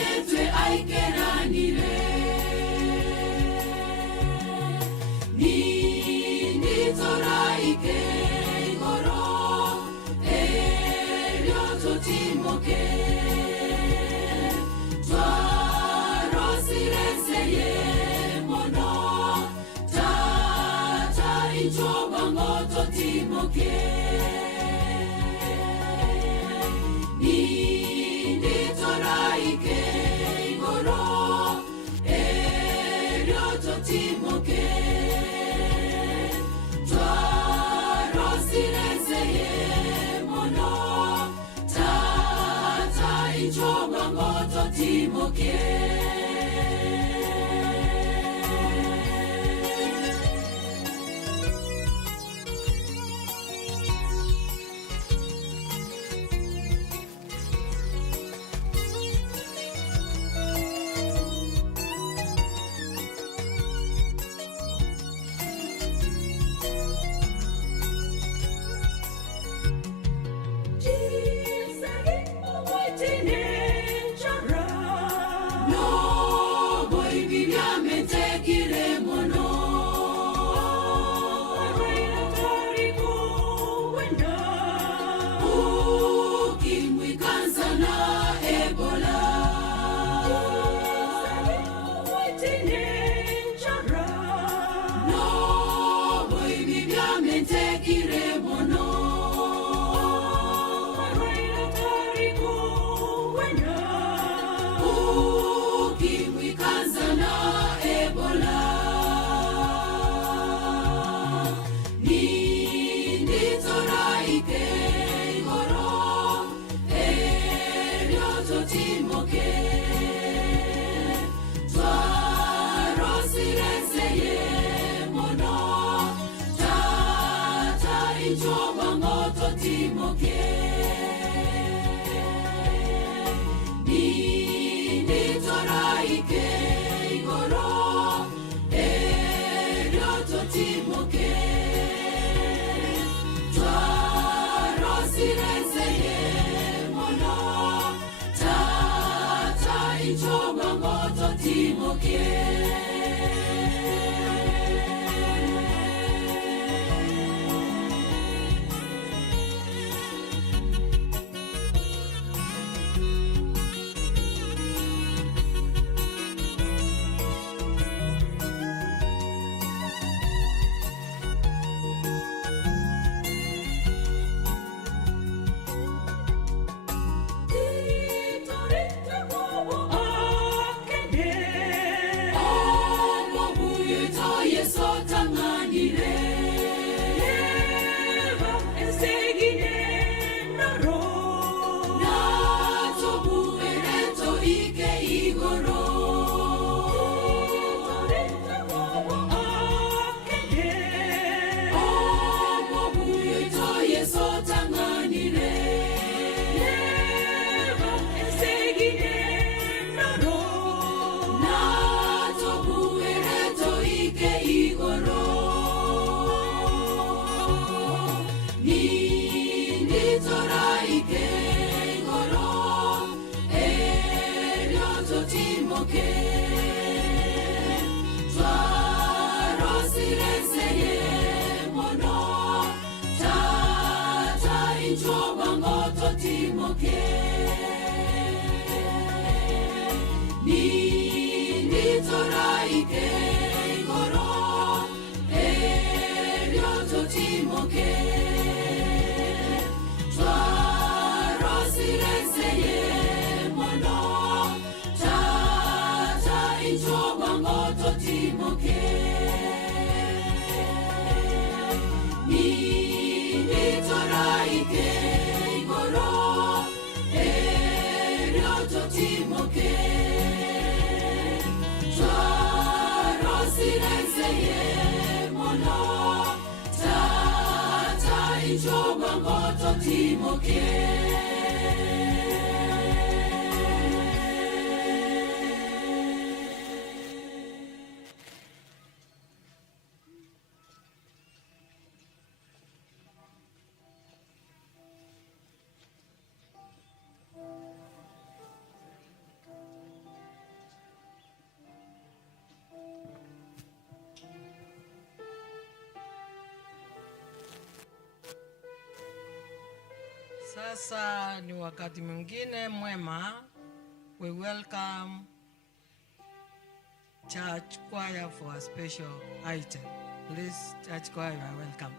netwe aikeranire ninditoraike igoro eryo totimoke twarosirenseye mono tata ichobango totimoke ninditoraike igoro eryo totimoke twarosirenseye mono tata ichobango totimoke Sasa ni wakati mwingine mwema. We welcome church choir for a special item. Please, church choir, you are welcome.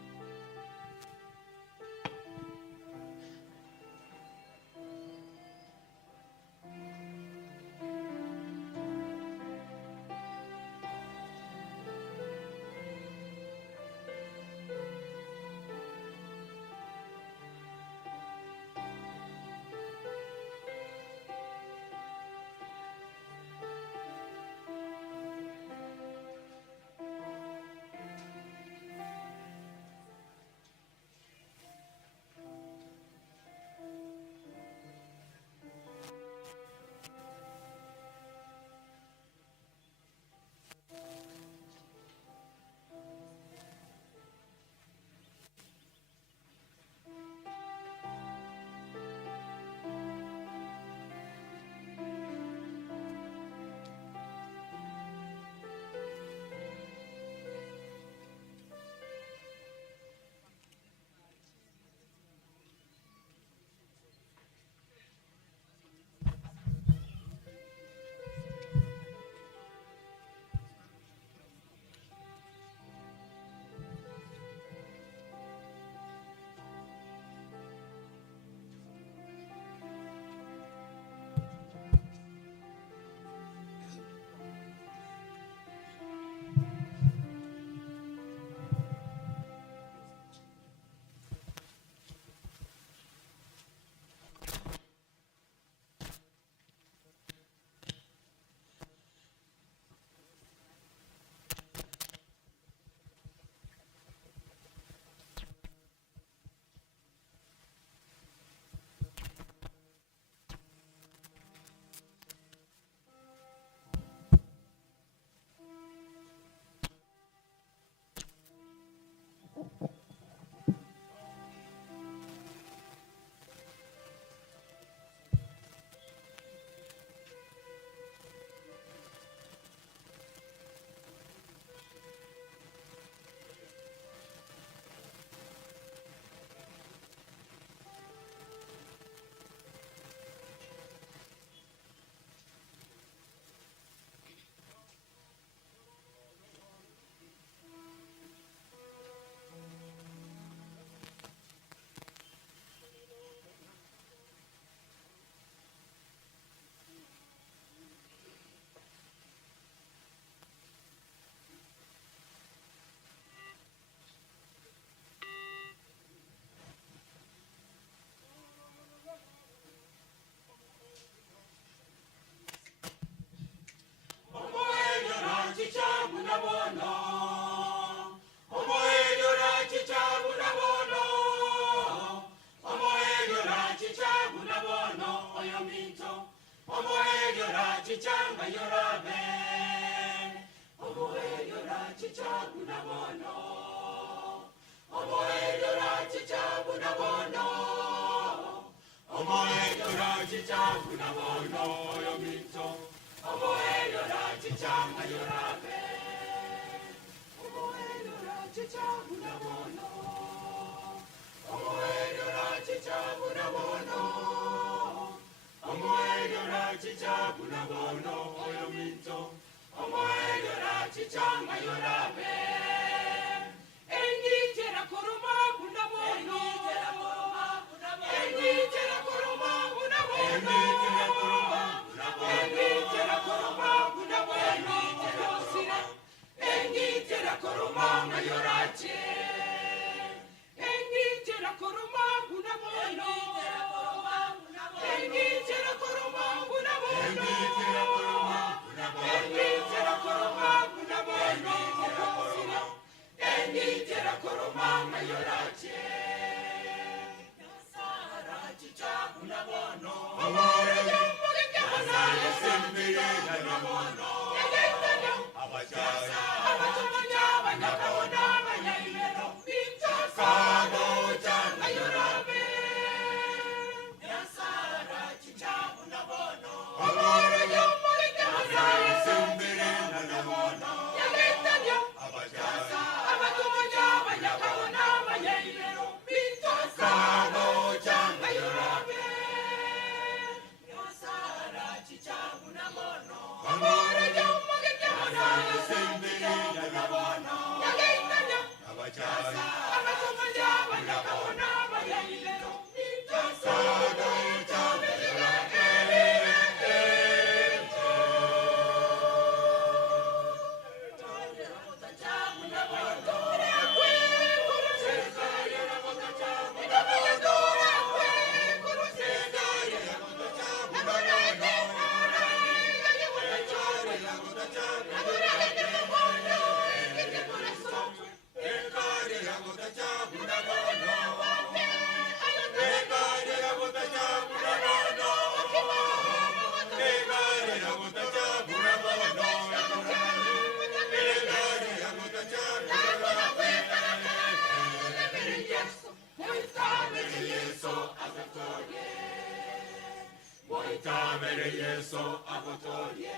Yeso agotoye.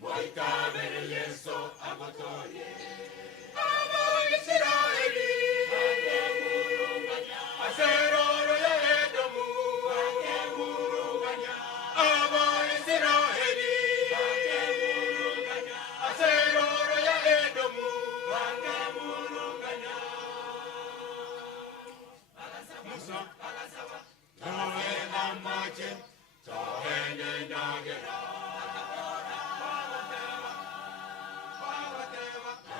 Moitabere Yeso agotoye. Amo Israeli. Akemurunganya. Aseroro ya Edomu. Akemurunganya. Amo Israeli. Akemurunganya. Aseroro ya Edomu. Akemurunganya. Musa. Toe amache. Toe nendagera.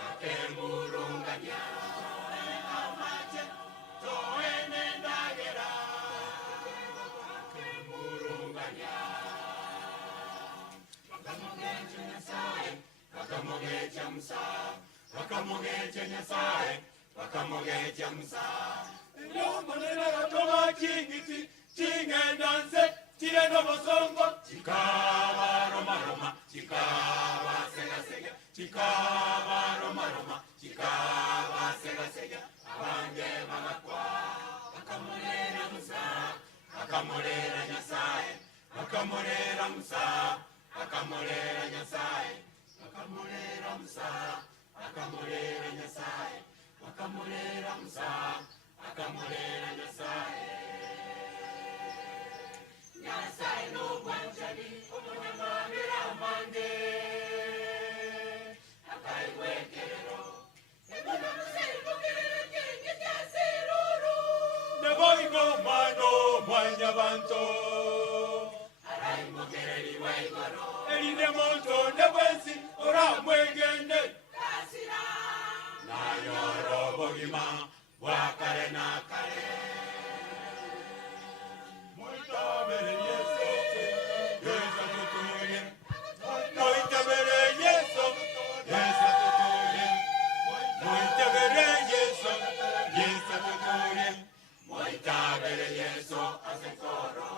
Akemurunganya. Toe amache. Toe nendagera. Akemurunganya. Wakamogeche Nyasaye. Wakamogeche Musa. Wakamogeche Nyasaye. Wakamogeche Musa. Nyomonera gatoma chingiti. Chingendanse. Chireno bosongo. Chikaba Roma Roma. Chikaba Sega Sega. Chikaba Roma Roma. Chikaba Sega Sega. Abange bagakwa. Bakamorera Musa. Bakamorera Nyasaye. Bakamorera Musa. Bakamorera Nyasaye. Bakamorera Musa. Bakamorera Nyasaye. Bakamorera Musa. Bakamorera Nyasaye. Nyasaye no gwanjani. Omunyamabira amange. Akaiwekerero. Ebona museri mukerere kenge kyasiruru. Neboigo mano mwanya banto. Arai mugereri waigoro. Erinde monto nebwensi ora mwegende. Kasira. Nayoro bogima wakare nakare. Moitabere Yeso. Yeso tutuye. Moitabere Yeso. Yeso tutuye. Moitabere Yeso. Yeso tutuye. Moitabere Yeso asekoro.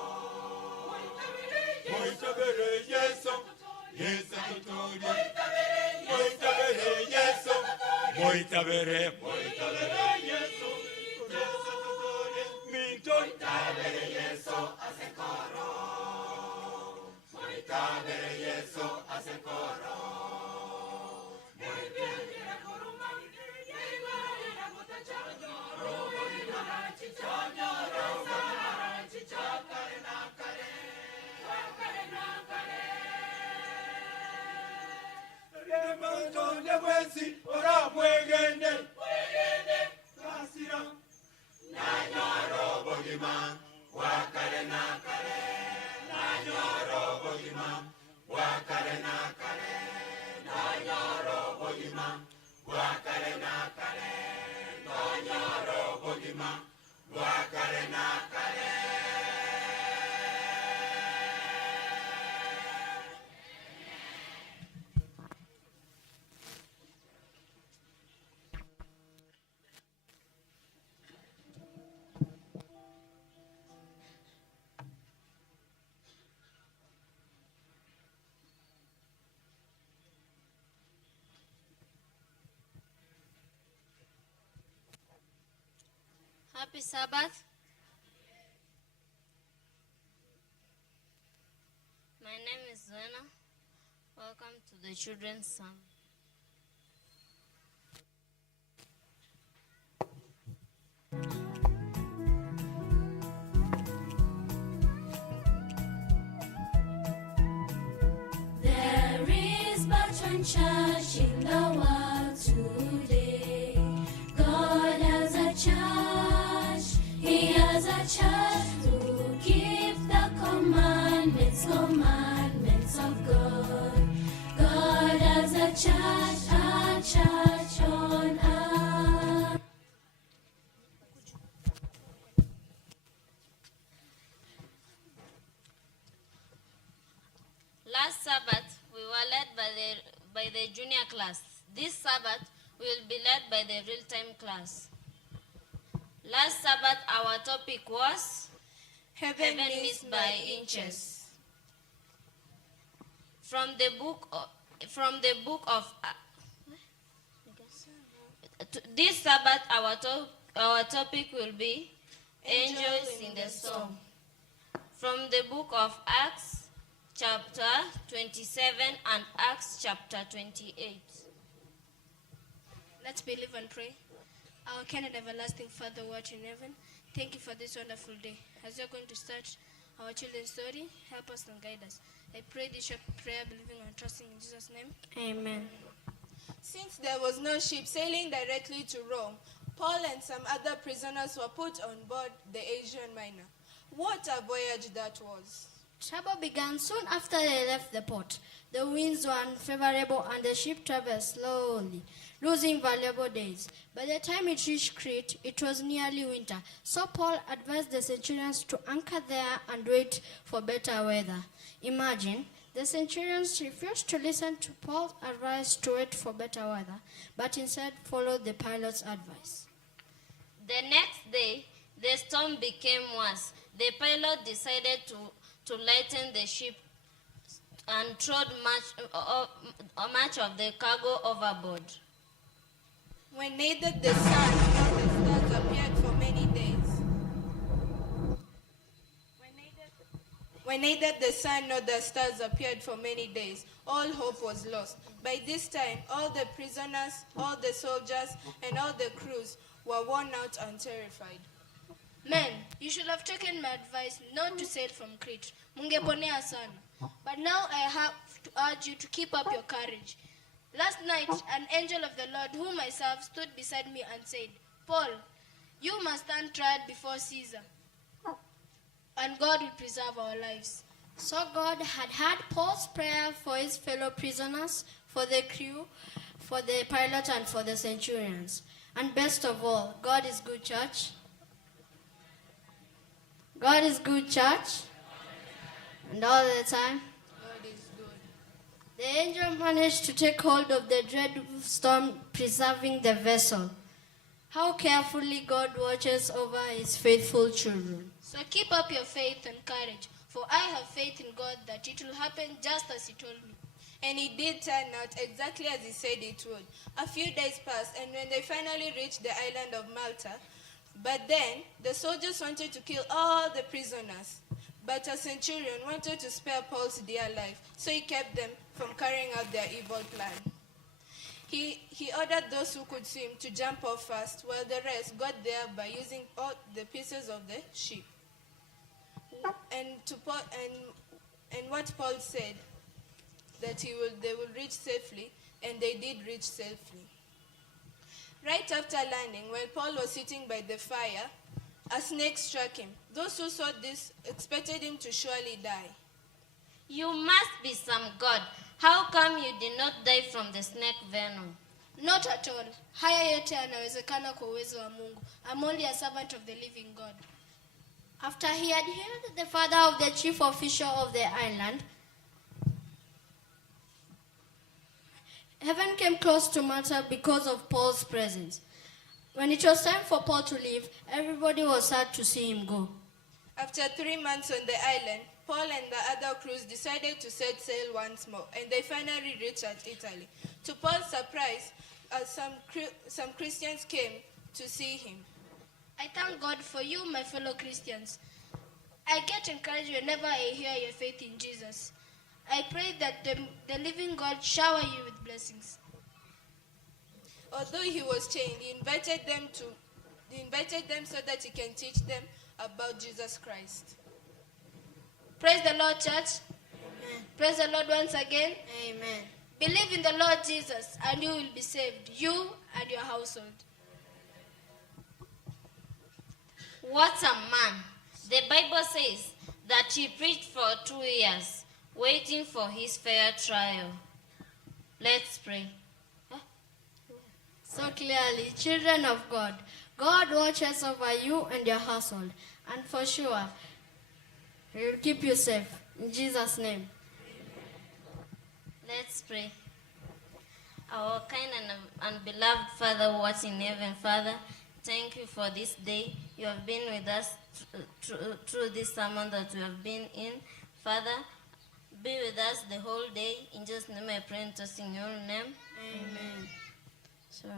Moitabere Yeso. Yeso tutuye. Moitabere Yeso. Moitabere Yeso. Yeso tutuye. Moitabere Yeso asekoro. Moitabere Yeso asekoro. Happy Sabbath. My name is Zena. Welcome to the children's song. There is but one church in the world today. God has a church. He has a church to keep the commandments of God. God has a church on earth. Last Sabbath, we were led by the junior class. This Sabbath, we will be led by the real-time class. Last Sabbath, our topic was Heaven Missed by Inches. From the book of this Sabbath, our topic will be Angels in the Storm. from the book of Acts, chapter 27, and Acts, chapter 28. Let's believe and pray. Our kind and everlasting Father who art in heaven, thank you for this wonderful day. As we are going to start our children's story, help us and guide us. I pray this short prayer, believing and trusting in Jesus' name. Amen. Since there was no ship sailing directly to Rome, Paul and some other prisoners were put on board the Asian Minor. What a voyage that was! Trouble began soon after they left the port. The winds were unfavorable and the ship traveled slowly, losing valuable days. By the time it reached Crete, it was nearly winter, so Paul advised the centurions to anchor there and wait for better weather. Imagine, the centurions refused to listen to Paul's advice to wait for better weather, but instead followed the pilot's advice. The next day, the storm became worse. The pilot decided to lighten the ship and throw much of the cargo overboard. When neither the sun nor the stars appeared for many days. When neither the sun nor the stars appeared for many days, all hope was lost. By this time, all the prisoners, all the soldiers, and all the crews were worn out and terrified. Men, you should have taken my advice not to sail from Crete. Mungeponea sana. But now I have to urge you to keep up your courage. Last night, an angel of the Lord, whom I serve, stood beside me and said, Paul, you must stand trial before Caesar, and God will preserve our lives. So God had heard Paul's prayer for his fellow prisoners, for the crew, for the pilot, and for the centurions. And best of all, God is good, church. God is good, church. And all the time, God is good. the angel managed to take hold of the dreadful storm, preserving the vessel. How carefully God watches over his faithful children. So keep up your faith and courage, for I have faith in God that it will happen just as he told me. And it did turn out exactly as he said it would. A few days passed, and when they finally reached the island of Malta, but then the soldiers wanted to kill all the prisoners. But a centurion wanted to spare Paul's dear life, so he kept them from carrying out their evil plan. He ordered those who could swim to jump off first, while the rest got there by using all the pieces of the ship. And what Paul said, that they will reach safely, and they did reach safely. Right after landing, while Paul was sitting by the fire, a snake struck him. Those who saw this expected him to surely die. You must be some god. How come you did not die from the snake venom? Not at all. Haya yote yanawezekana kwa uwezo wa Mungu. I'm only a servant of the living God. After he had healed the father of the chief official of the island, heaven came close to Malta because of Paul's presence. When it was time for Paul to leave, everybody was sad to see him go. After 3 months on the island, Paul and the other crews decided to set sail once more, and they finally reached Italy. To Paul's surprise, some Christians came to see him. I thank God for you, my fellow Christians. I get encouraged whenever I hear your faith in Jesus. I pray that the living God shower you with blessings. Although he was chained, he invited them so that he can teach them about Jesus Christ. Praise the Lord, church. Amen. Praise the Lord once again. Amen. Believe in the Lord Jesus and you will be saved, you and your household. What a man. The Bible says that he preached for 2 years, waiting for his fair trial. Let's pray. So clearly, children of God, God watches over you and your household, and for sure, He will keep you safe. In Jesus' name. Let's pray. Our kind and beloved Father who art in heaven, Father, thank you for this day. You have been with us through this sermon that we have been in. Father, be with us the whole day. In Jesus' name I pray and trust in your name. Amen. So,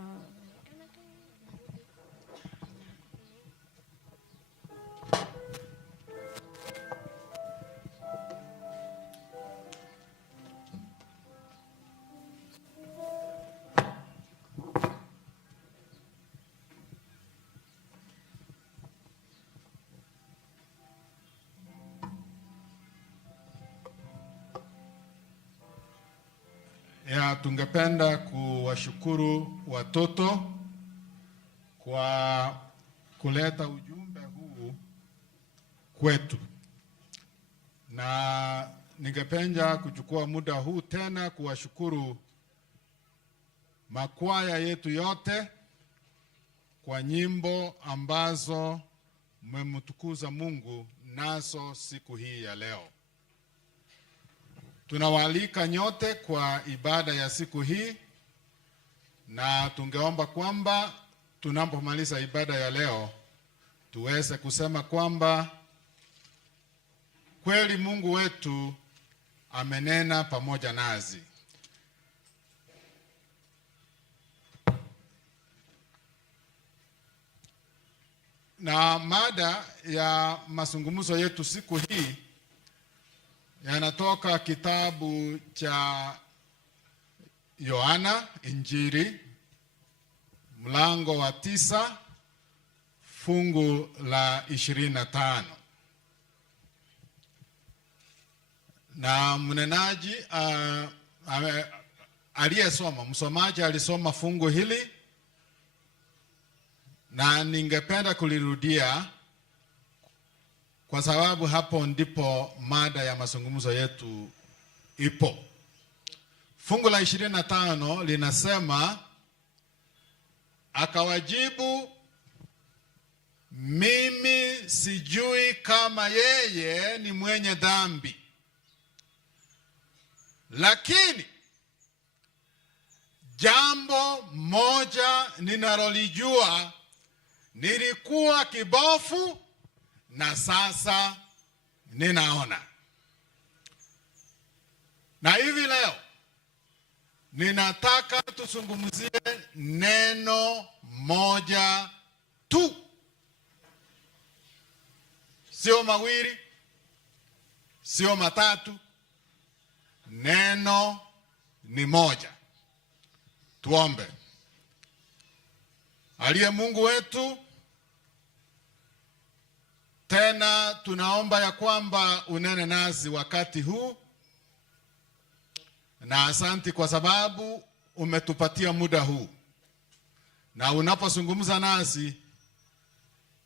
Tungependa kuwashukuru watoto kwa kuleta ujumbe huu kwetu. Na ningependa kuchukua muda huu tena kuwashukuru makwaya yetu yote kwa nyimbo ambazo mmemtukuza Mungu nazo siku hii ya leo. Tunawaalika nyote kwa ibada ya siku hii, na tungeomba kwamba tunapomaliza ibada ya leo tuweze kusema kwamba kweli Mungu wetu amenena pamoja nasi. Na mada ya mazungumzo yetu siku hii yanatoka kitabu cha Yohana Injili mlango wa 9 fungu la 25. Na mnenaji aliyesoma, msomaji alisoma fungu hili, na ningependa kulirudia kwa sababu hapo ndipo mada ya mazungumzo yetu ipo. Fungu la 25 linasema, akawajibu, mimi sijui kama yeye ni mwenye dhambi. Lakini jambo moja ninalolijua, nilikuwa kibofu na sasa ninaona. Na hivi leo ninataka tuzungumzie neno moja tu. Sio mawili, sio matatu. Neno ni moja. Tuombe. Aliye Mungu wetu, tena tunaomba ya kwamba unene nasi wakati huu, na asanti kwa sababu umetupatia muda huu. Na unapozungumza nasi,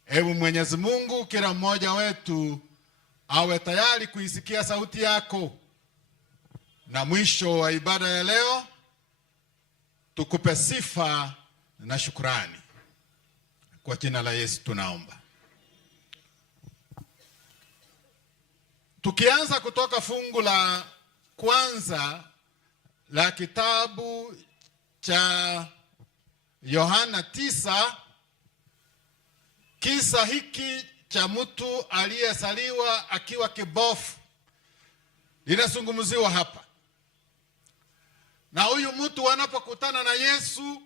ewe Mwenyezi Mungu, kila mmoja wetu awe tayari kuisikia sauti yako. Na mwisho wa ibada ya leo tukupe sifa na shukrani. Kwa jina la Yesu tunaomba. Tukianza kutoka fungu la kwanza la kitabu cha Yohana 9, kisa hiki cha mtu aliyesaliwa akiwa kibofu linazungumziwa hapa. Na huyu mtu wanapokutana na Yesu,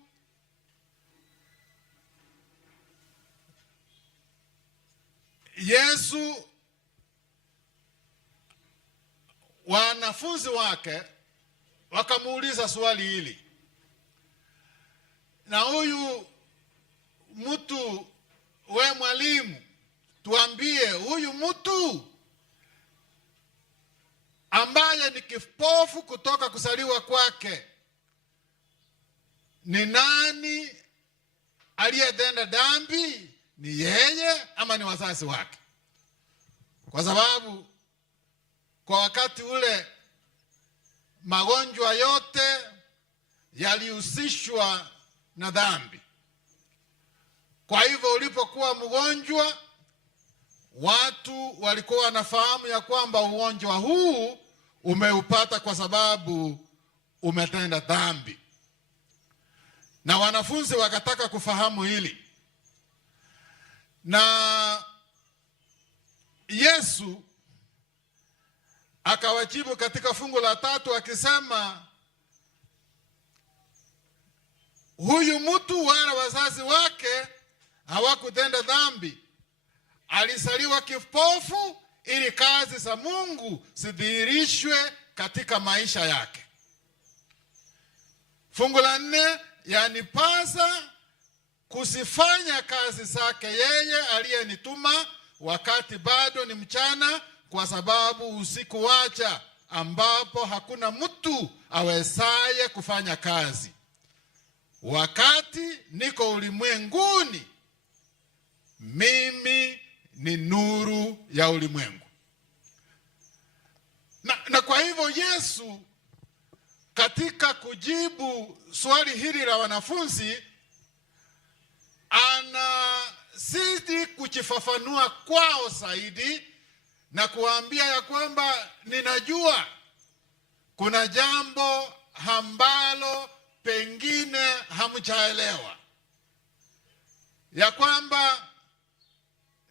wanafunzi wake wakamuuliza swali hili. Na huyu mtu, we mwalimu, tuambie, huyu mtu ambaye ni kipofu kutoka kuzaliwa kwake, ni nani aliyetenda dhambi? Ni yeye ama ni wazazi wake? Kwa sababu kwa wakati ule magonjwa yote yalihusishwa na dhambi. Kwa hivyo ulipokuwa mgonjwa, watu walikuwa wanafahamu ya kwamba ugonjwa huu umeupata kwa sababu umetenda dhambi. Na wanafunzi wakataka kufahamu hili. Na Yesu akawajibu katika fungu la 3 akisema, huyu mtu wala wazazi wake hawakutenda dhambi. Alisaliwa kipofu ili kazi za Mungu zidhihirishwe katika maisha yake. Fungu la 4, yanipasa kuzifanya kazi zake yeye aliyenituma wakati bado ni mchana, kwa sababu usiku wacha. ambapo hakuna mtu awezaye kufanya kazi. Wakati niko ulimwenguni, mimi ni nuru ya ulimwengu. Na kwa hivyo Yesu katika kujibu swali hili la wanafunzi anazidi kujifafanua kwao zaidi na kuambia ya kwamba ninajua kuna jambo ambalo pengine hamjaelewa, ya kwamba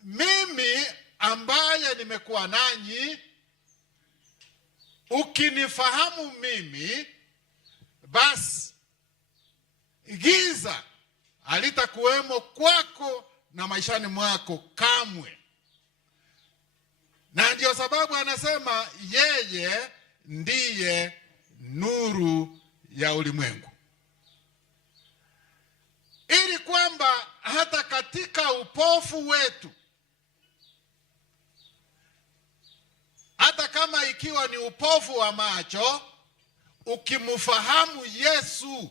mimi ambaye nimekuwa nanyi, ukinifahamu mimi, basi giza halitakuwemo kwako na maishani mwako kamwe. Na ndio sababu anasema yeye ndiye nuru ya ulimwengu, ili kwamba hata katika upofu wetu, hata kama ikiwa ni upofu wa macho, ukimfahamu Yesu,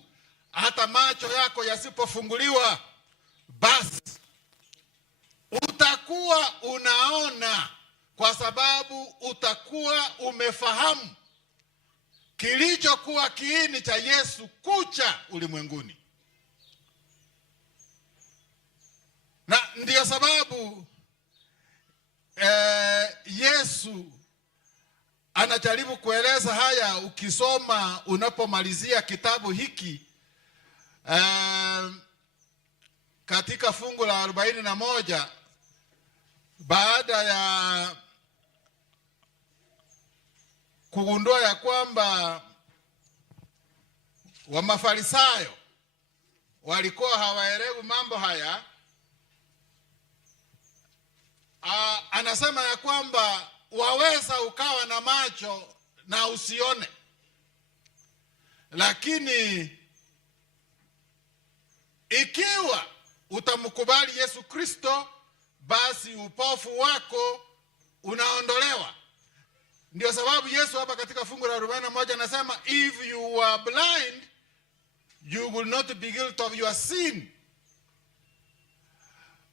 hata macho yako yasipofunguliwa, basi utakuwa unaona, kwa sababu utakuwa umefahamu kilichokuwa kiini cha Yesu kucha ulimwenguni. Na ndiyo sababu Yesu anajaribu kueleza haya. Ukisoma unapomalizia kitabu hiki katika fungu la 41, baada ya kugundua ya kwamba wa Mafarisayo walikuwa hawaelewi mambo haya, anasema ya kwamba waweza ukawa na macho na usione, lakini ikiwa utamkubali Yesu Kristo, basi upofu wako unaondolewa. Ndio sababu Yesu hapa katika fungu la 41 anasema, if you were blind, you will not be guilty of your sin.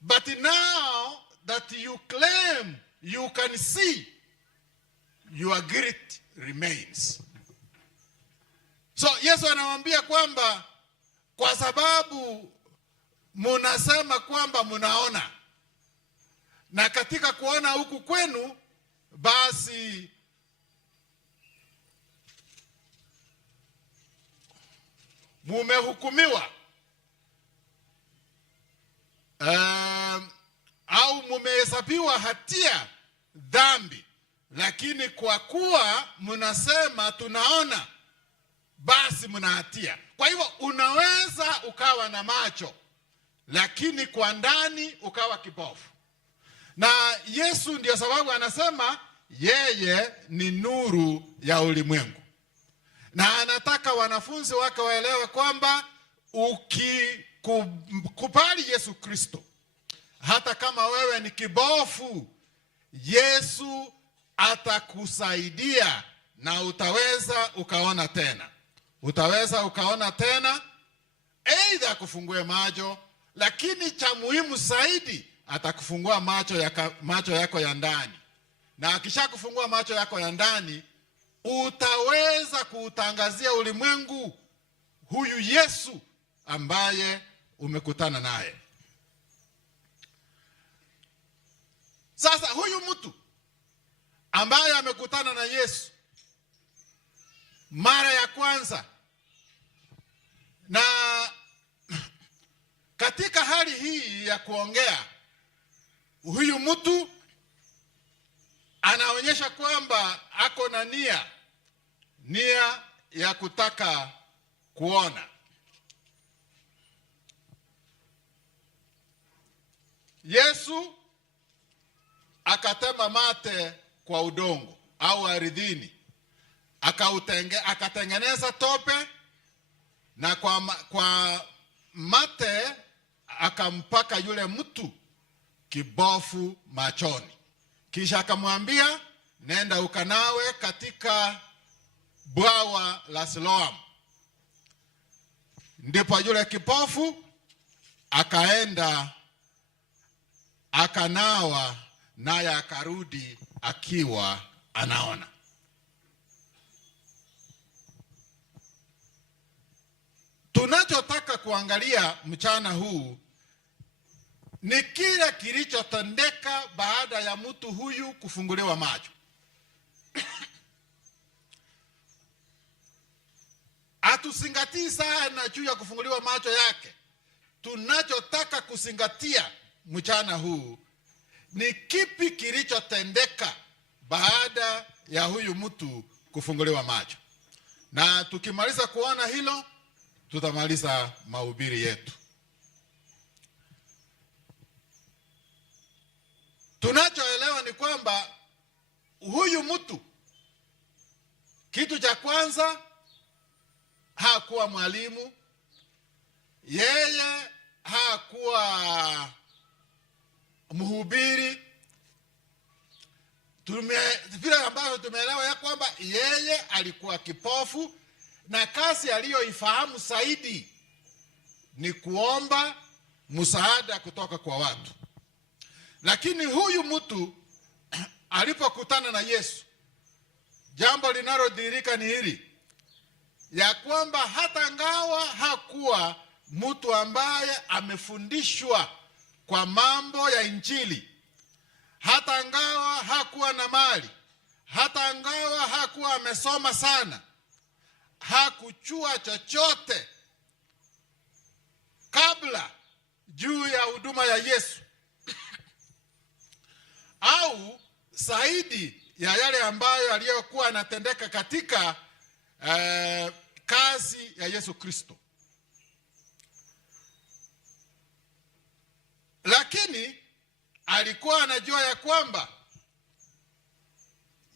But now that you claim you can see, your guilt remains. So Yesu anawaambia kwamba kwa sababu munasema kwamba munaona, na katika kuona huku kwenu, basi mumehukumiwa au mumehesabiwa hatia, dhambi. Lakini kwa kuwa munasema tunaona, basi muna hatia. Kwa hivyo unaweza ukawa na macho, lakini kwa ndani ukawa kipofu. Na Yesu ndio sababu anasema yeye ni nuru ya ulimwengu. Na anataka wanafunzi wake waelewe kwamba ukikubali Yesu Kristo, hata kama wewe ni kibofu, Yesu atakusaidia na utaweza ukaona tena. Utaweza ukaona tena, aidha kufungue macho, lakini cha muhimu zaidi atakufungua macho yako ya ndani. Na akishakufungua macho yako ya ndani, utaweza kuutangazia ulimwengu huyu Yesu ambaye umekutana naye. Sasa huyu mtu ambaye amekutana na Yesu mara ya kwanza, na katika hali hii ya kuongea, huyu mtu anaonyesha kwamba ako na nia ya kutaka kuona. Yesu akatema mate kwa udongo au ardhini, akatengeneza tope, na kwa mate akampaka yule mtu kibofu machoni. Kisha akamwambia, nenda ukanawe katika bwawa la Siloam. Ndipo yule kipofu akaenda akanawa, naye akarudi akiwa anaona. Tunachotaka kuangalia mchana huu ni kile kilichotendeka baada ya mtu huyu kufunguliwa macho. Hatuzingatii sana juu ya kufunguliwa macho yake. Tunachotaka kuzingatia mchana huu ni kipi kilichotendeka baada ya huyu mtu kufunguliwa macho. Na tukimaliza kuona hilo, tutamaliza mahubiri yetu. Tunachoelewa ni kwamba huyu mtu, kitu cha kwanza, hakuwa mwalimu, yeye hakuwa mhubiri. Vile ambavyo tumeelewa ya kwamba yeye alikuwa kipofu, na kazi aliyoifahamu zaidi ni kuomba msaada kutoka kwa watu. Lakini huyu mtu alipokutana na Yesu, jambo linalodhihirika ni hili, ya kwamba hata ngawa hakuwa mtu ambaye amefundishwa kwa mambo ya Injili, hata ngawa hakuwa na mali, hata ngawa hakuwa amesoma sana, hakuchua chochote kabla juu ya huduma ya Yesu au zaidi ya yale ambayo aliyokuwa anatendeka katika kazi ya Yesu Kristo. Lakini alikuwa anajua ya kwamba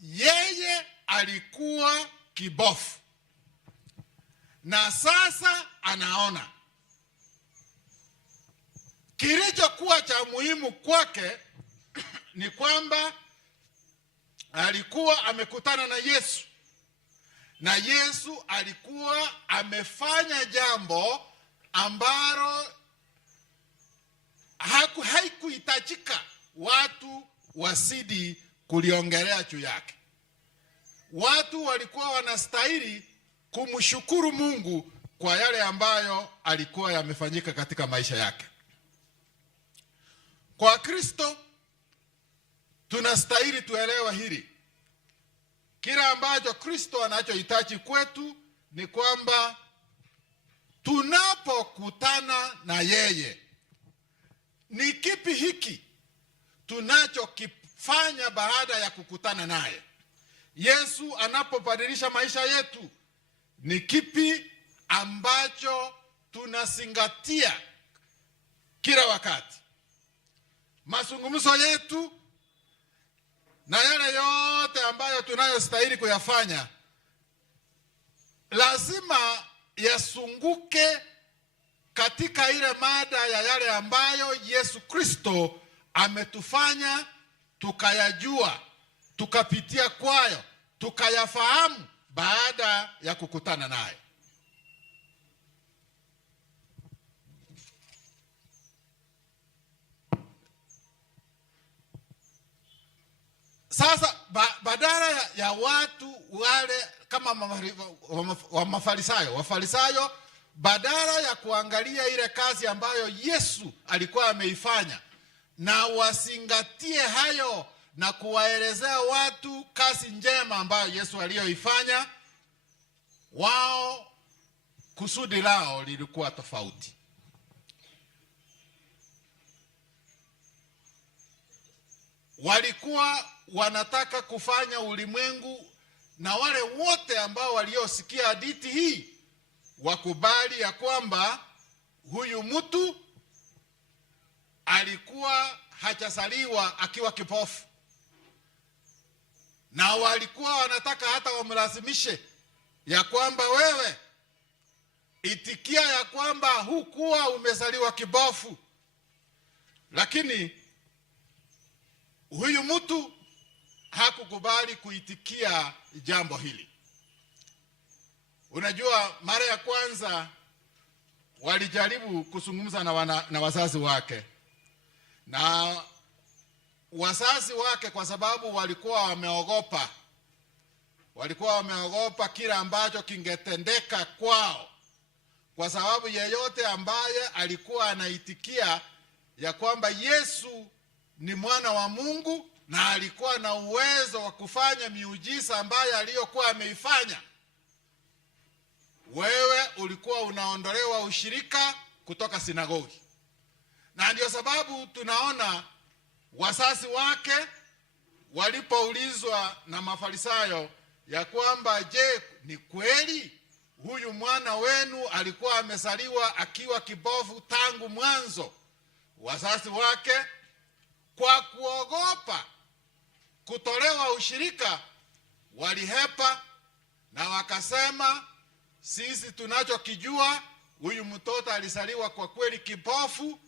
yeye alikuwa kibofu, na sasa anaona. Kilichokuwa cha muhimu kwake ni kwamba alikuwa amekutana na Yesu, na Yesu alikuwa amefanya jambo ambalo haikuhitajika watu wasidi kuliongelea juu yake. Watu walikuwa wanastahili kumshukuru Mungu kwa yale ambayo alikuwa yamefanyika katika maisha yake. Kwa Kristo tunastahili tuelewe hili. Kila ambacho Kristo anachohitaji kwetu ni kwamba tunapokutana na yeye, ni kipi hiki tunachokifanya baada ya kukutana naye? Yesu anapobadilisha maisha yetu, ni kipi ambacho tunazingatia kila wakati? Mazungumzo yetu na yale yote ambayo tunayostahili kuyafanya lazima yasunguke katika ile mada ya yale ambayo Yesu Kristo ametufanya tukayajua, tukapitia kwayo, tukayafahamu baada ya kukutana naye. Sasa badala ya watu wale kama Wafarisayo, badala ya kuangalia ile kazi ambayo Yesu alikuwa ameifanya na wasingatie hayo na kuwaelezea watu kazi njema ambayo Yesu aliyoifanya, wao kusudi lao lilikuwa tofauti. Walikuwa wanataka kufanya ulimwengu na wale wote ambao waliosikia hadithi hii wakubali ya kwamba huyu mtu alikuwa hajazaliwa akiwa kipofu, na walikuwa wanataka hata wamlazimishe ya kwamba wewe itikia ya kwamba hukuwa umezaliwa kipofu. Lakini huyu mtu hakukubali kuitikia jambo hili. Unajua, mara ya kwanza walijaribu kuzungumza na wazazi wake, na wazazi wake kwa sababu walikuwa wameogopa kile ambacho kingetendeka kwao, kwa sababu yeyote ambaye alikuwa anaitikia ya kwamba Yesu ni mwana wa Mungu na alikuwa na uwezo wa kufanya miujiza ambayo aliyokuwa ameifanya, wewe ulikuwa unaondolewa ushirika kutoka sinagogi. Na ndio sababu tunaona wazazi wake walipoulizwa na Mafarisayo ya kwamba, je, ni kweli huyu mwana wenu alikuwa amezaliwa akiwa kibovu tangu mwanzo? Wazazi wake kwa kuogopa kutolewa ushirika walihepa na wakasema, sisi tunachokijua, huyu mtoto alizaliwa kwa kweli kipofu,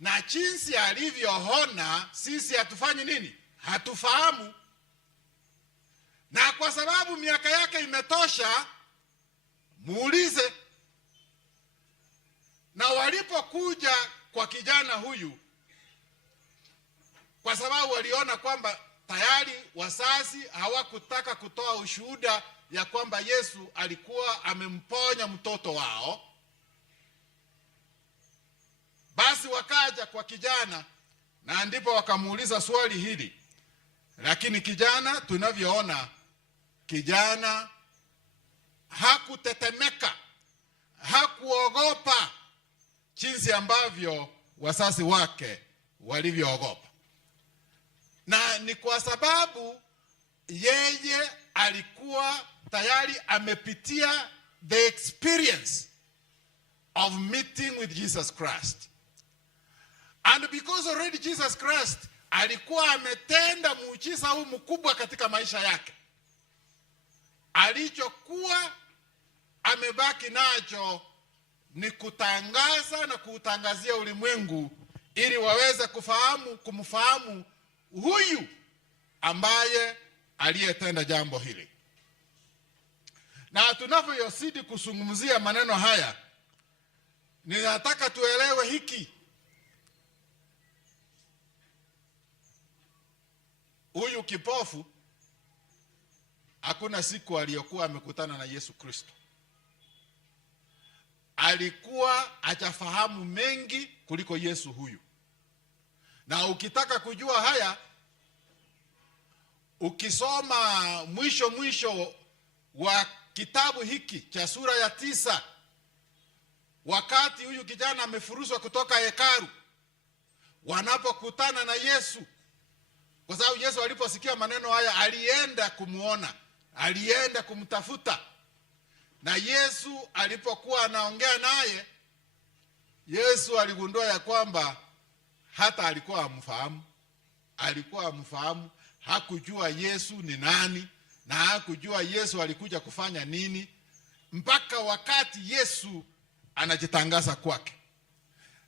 na jinsi alivyoona sisi hatufanyi nini? Hatufahamu. Na kwa sababu miaka yake imetosha, muulize. Na walipokuja kwa kijana huyu, kwa sababu waliona kwamba tayari wazazi hawakutaka kutoa ushuhuda ya kwamba Yesu alikuwa amemponya mtoto wao, basi wakaja kwa kijana na ndipo wakamuuliza swali hili. Lakini kijana, tunavyoona, kijana hakutetemeka, hakuogopa jinsi ambavyo wazazi wake walivyoogopa. Na ni kwa sababu yeye alikuwa tayari amepitia the experience of meeting with Jesus Christ. And because already Jesus Christ alikuwa ametenda muujiza huu mkubwa katika maisha yake, alichokuwa amebaki nacho ni kutangaza na kuutangazia ulimwengu ili waweze kumfahamu huyu ambaye aliyetenda jambo hili. Na tunavyozidi kuzungumzia maneno haya, ninataka tuelewe hiki. Huyu kipofu hakuna siku aliyokuwa amekutana na Yesu Kristo. Alikuwa hajafahamu mengi kuliko Yesu huyu. Na ukitaka kujua haya, ukisoma mwisho wa kitabu hiki cha sura ya 9, wakati huyu kijana amefuruzwa kutoka hekalu, wanapokutana na Yesu, kwa sababu Yesu aliposikia maneno haya alienda kumuona, alienda kumtafuta. Na Yesu alipokuwa anaongea naye, Yesu aligundua ya kwamba hata alikuwa amfahamu, hakujua Yesu ni nani na hakujua Yesu alikuja kufanya nini, mpaka wakati Yesu anajitangaza kwake.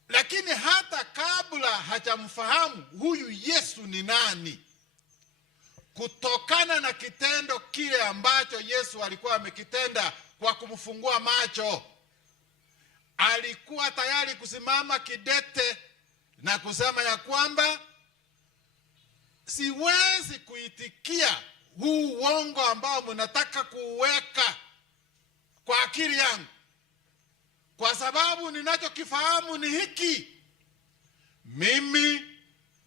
Lakini hata kabla hajamfahamu huyu Yesu ni nani, kutokana na kitendo kile ambacho Yesu alikuwa amekitenda kwa kumfungua macho, alikuwa tayari kusimama kidete na kusema ya kwamba siwezi kuitikia huu uongo ambao mnataka kuuweka kwa akili yangu, kwa sababu ninachokifahamu ni hiki: mimi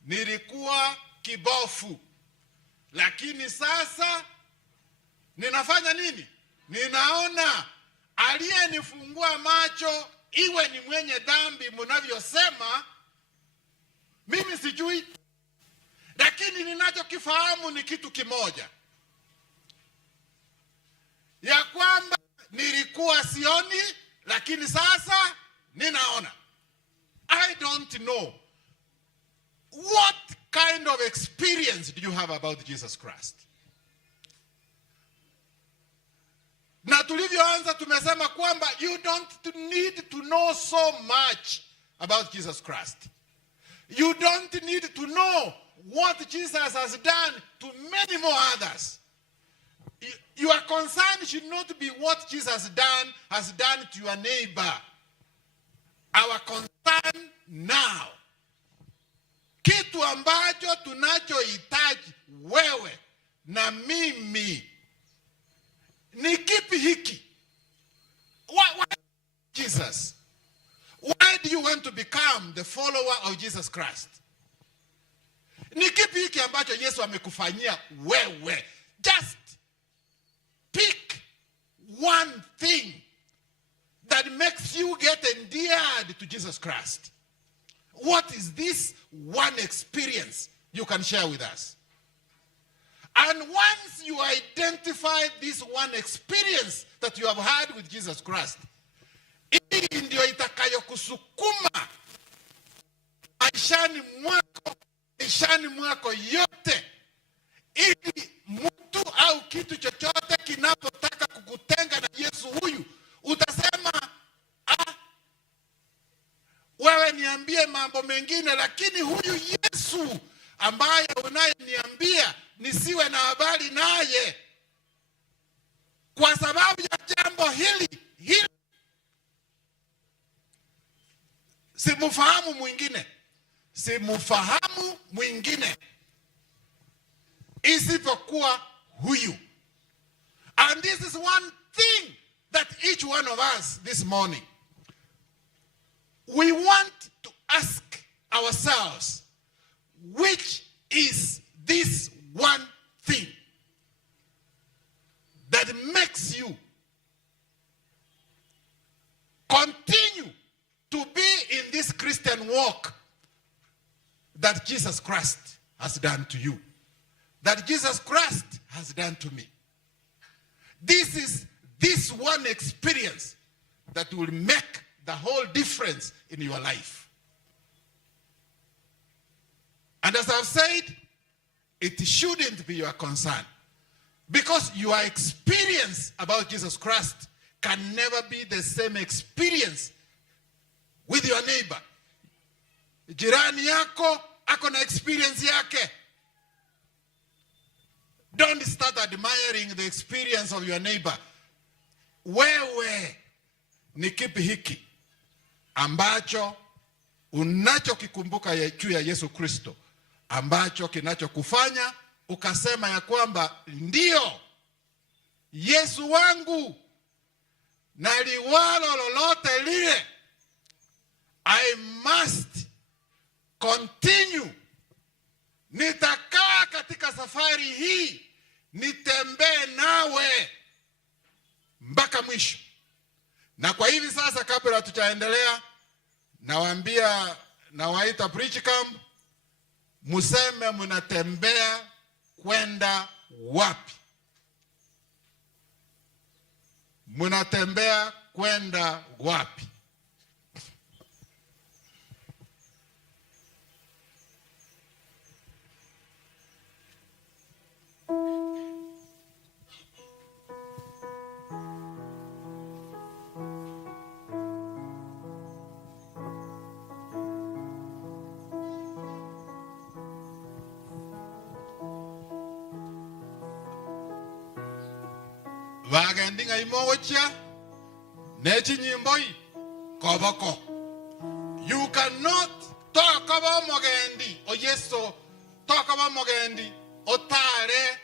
nilikuwa kibofu, lakini sasa ninafanya nini? Ninaona. Aliyenifungua macho, iwe ni mwenye dhambi mnavyosema, mimi sijui, lakini ninachokifahamu ni kitu kimoja, ya kwamba nilikuwa sioni, lakini sasa ninaona. I don't know what kind of experience do you have about Jesus Christ. Na tulivyoanza tumesema kwamba you don't need to know so much about Jesus Christ. You don't need to know what Jesus has done to many more others. Your concern should not be what Jesus has done to your neighbor. Our concern now, kitu ambacho tunachohitaji wewe na mimi, ni kipi hiki? Why Jesus? Why do you want to become the follower of Jesus Christ? Ni kipi hiki ambacho Yesu amekufanyia wewe? Just pick one thing that makes you get endeared to Jesus Christ. What is this one experience you can share with us? And once you identify this one experience that you have had with Jesus Christ, hii ndio itakayokusukuma maishani mwako yote, ili mtu au kitu chochote kinapotaka kukutenga na Yesu huyu, utasema, wewe niambie mambo mengine, lakini huyu Yesu ambaye unayeniambia nisiwe na habari naye kwa sababu ya jambo hili simfahamu mwingine isipokuwa huyu. And this is one thing that each one of us this morning, we want to ask ourselves, which is this one thing that makes you continue to be in this Christian walk that Jesus Christ has done to you, that Jesus Christ has done to me. This is this one experience that will make the whole difference in your life. And as I've said, it shouldn't be your concern, because your experience about Jesus Christ can never be the same experience with your neighbor. Jirani yako ako na experience yake. Don't start admiring the experience of your neighbor. Wewe ni kipi hiki ambacho unachokikumbuka juu ya Yesu Kristo, ambacho kinachokufanya ukasema ya kwamba ndio Yesu wangu, na liwalo lolote lile, I must continue. Nitakaa katika safari hii, nitembee nawe mpaka mwisho. Na kwa hivi sasa, kabla tutaendelea, nawaita preach camp, museme mnatembea kwenda wapi? Mnatembea kwenda wapi? Wagendinga imogocha nechi nyimboi koboko. You cannot talk about mogendi o Yesu, talk about mogendi otare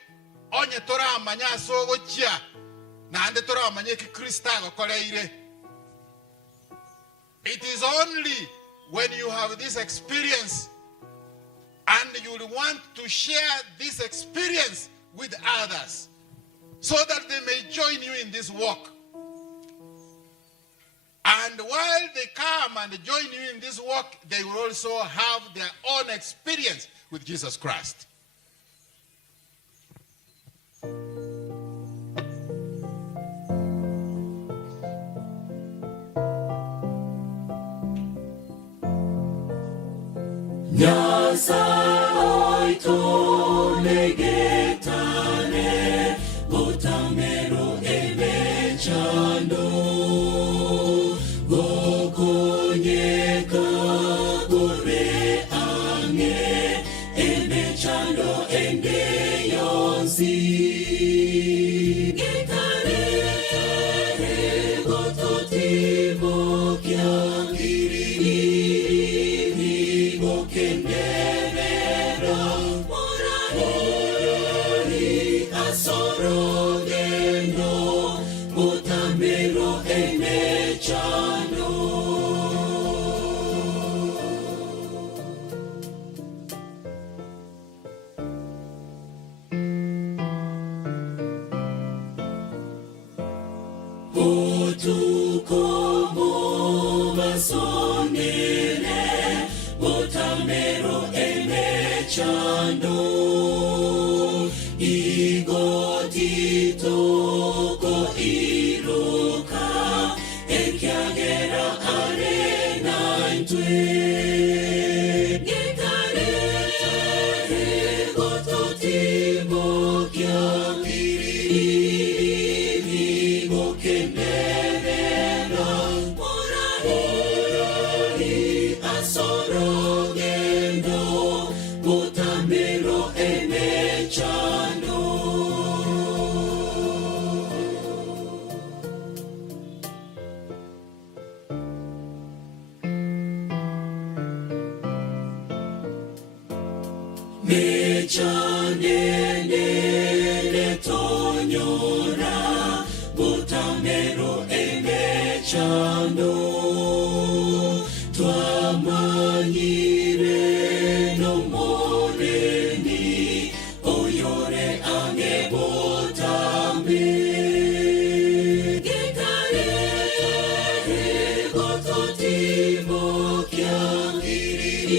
onye tora amanya sogocha na ande tora amanya ki Krista gokoleire. It is only when you have this experience and you want to share this experience with others, so that they may join you in this walk. And while they come and join you in this walk, they will also have their own experience with Jesus Christ. butamero emechano. Otukomo basonere butamero emechano. Igotitoko iroka ekiagera arena intwe. Gitareta egototimo kiakiri gokemerera morari asorogendo butamero emechano. Mechanene tonyora butamero emechano. Twamanyire no moreni oyore ange botame. Gitareta egototimo kiakiri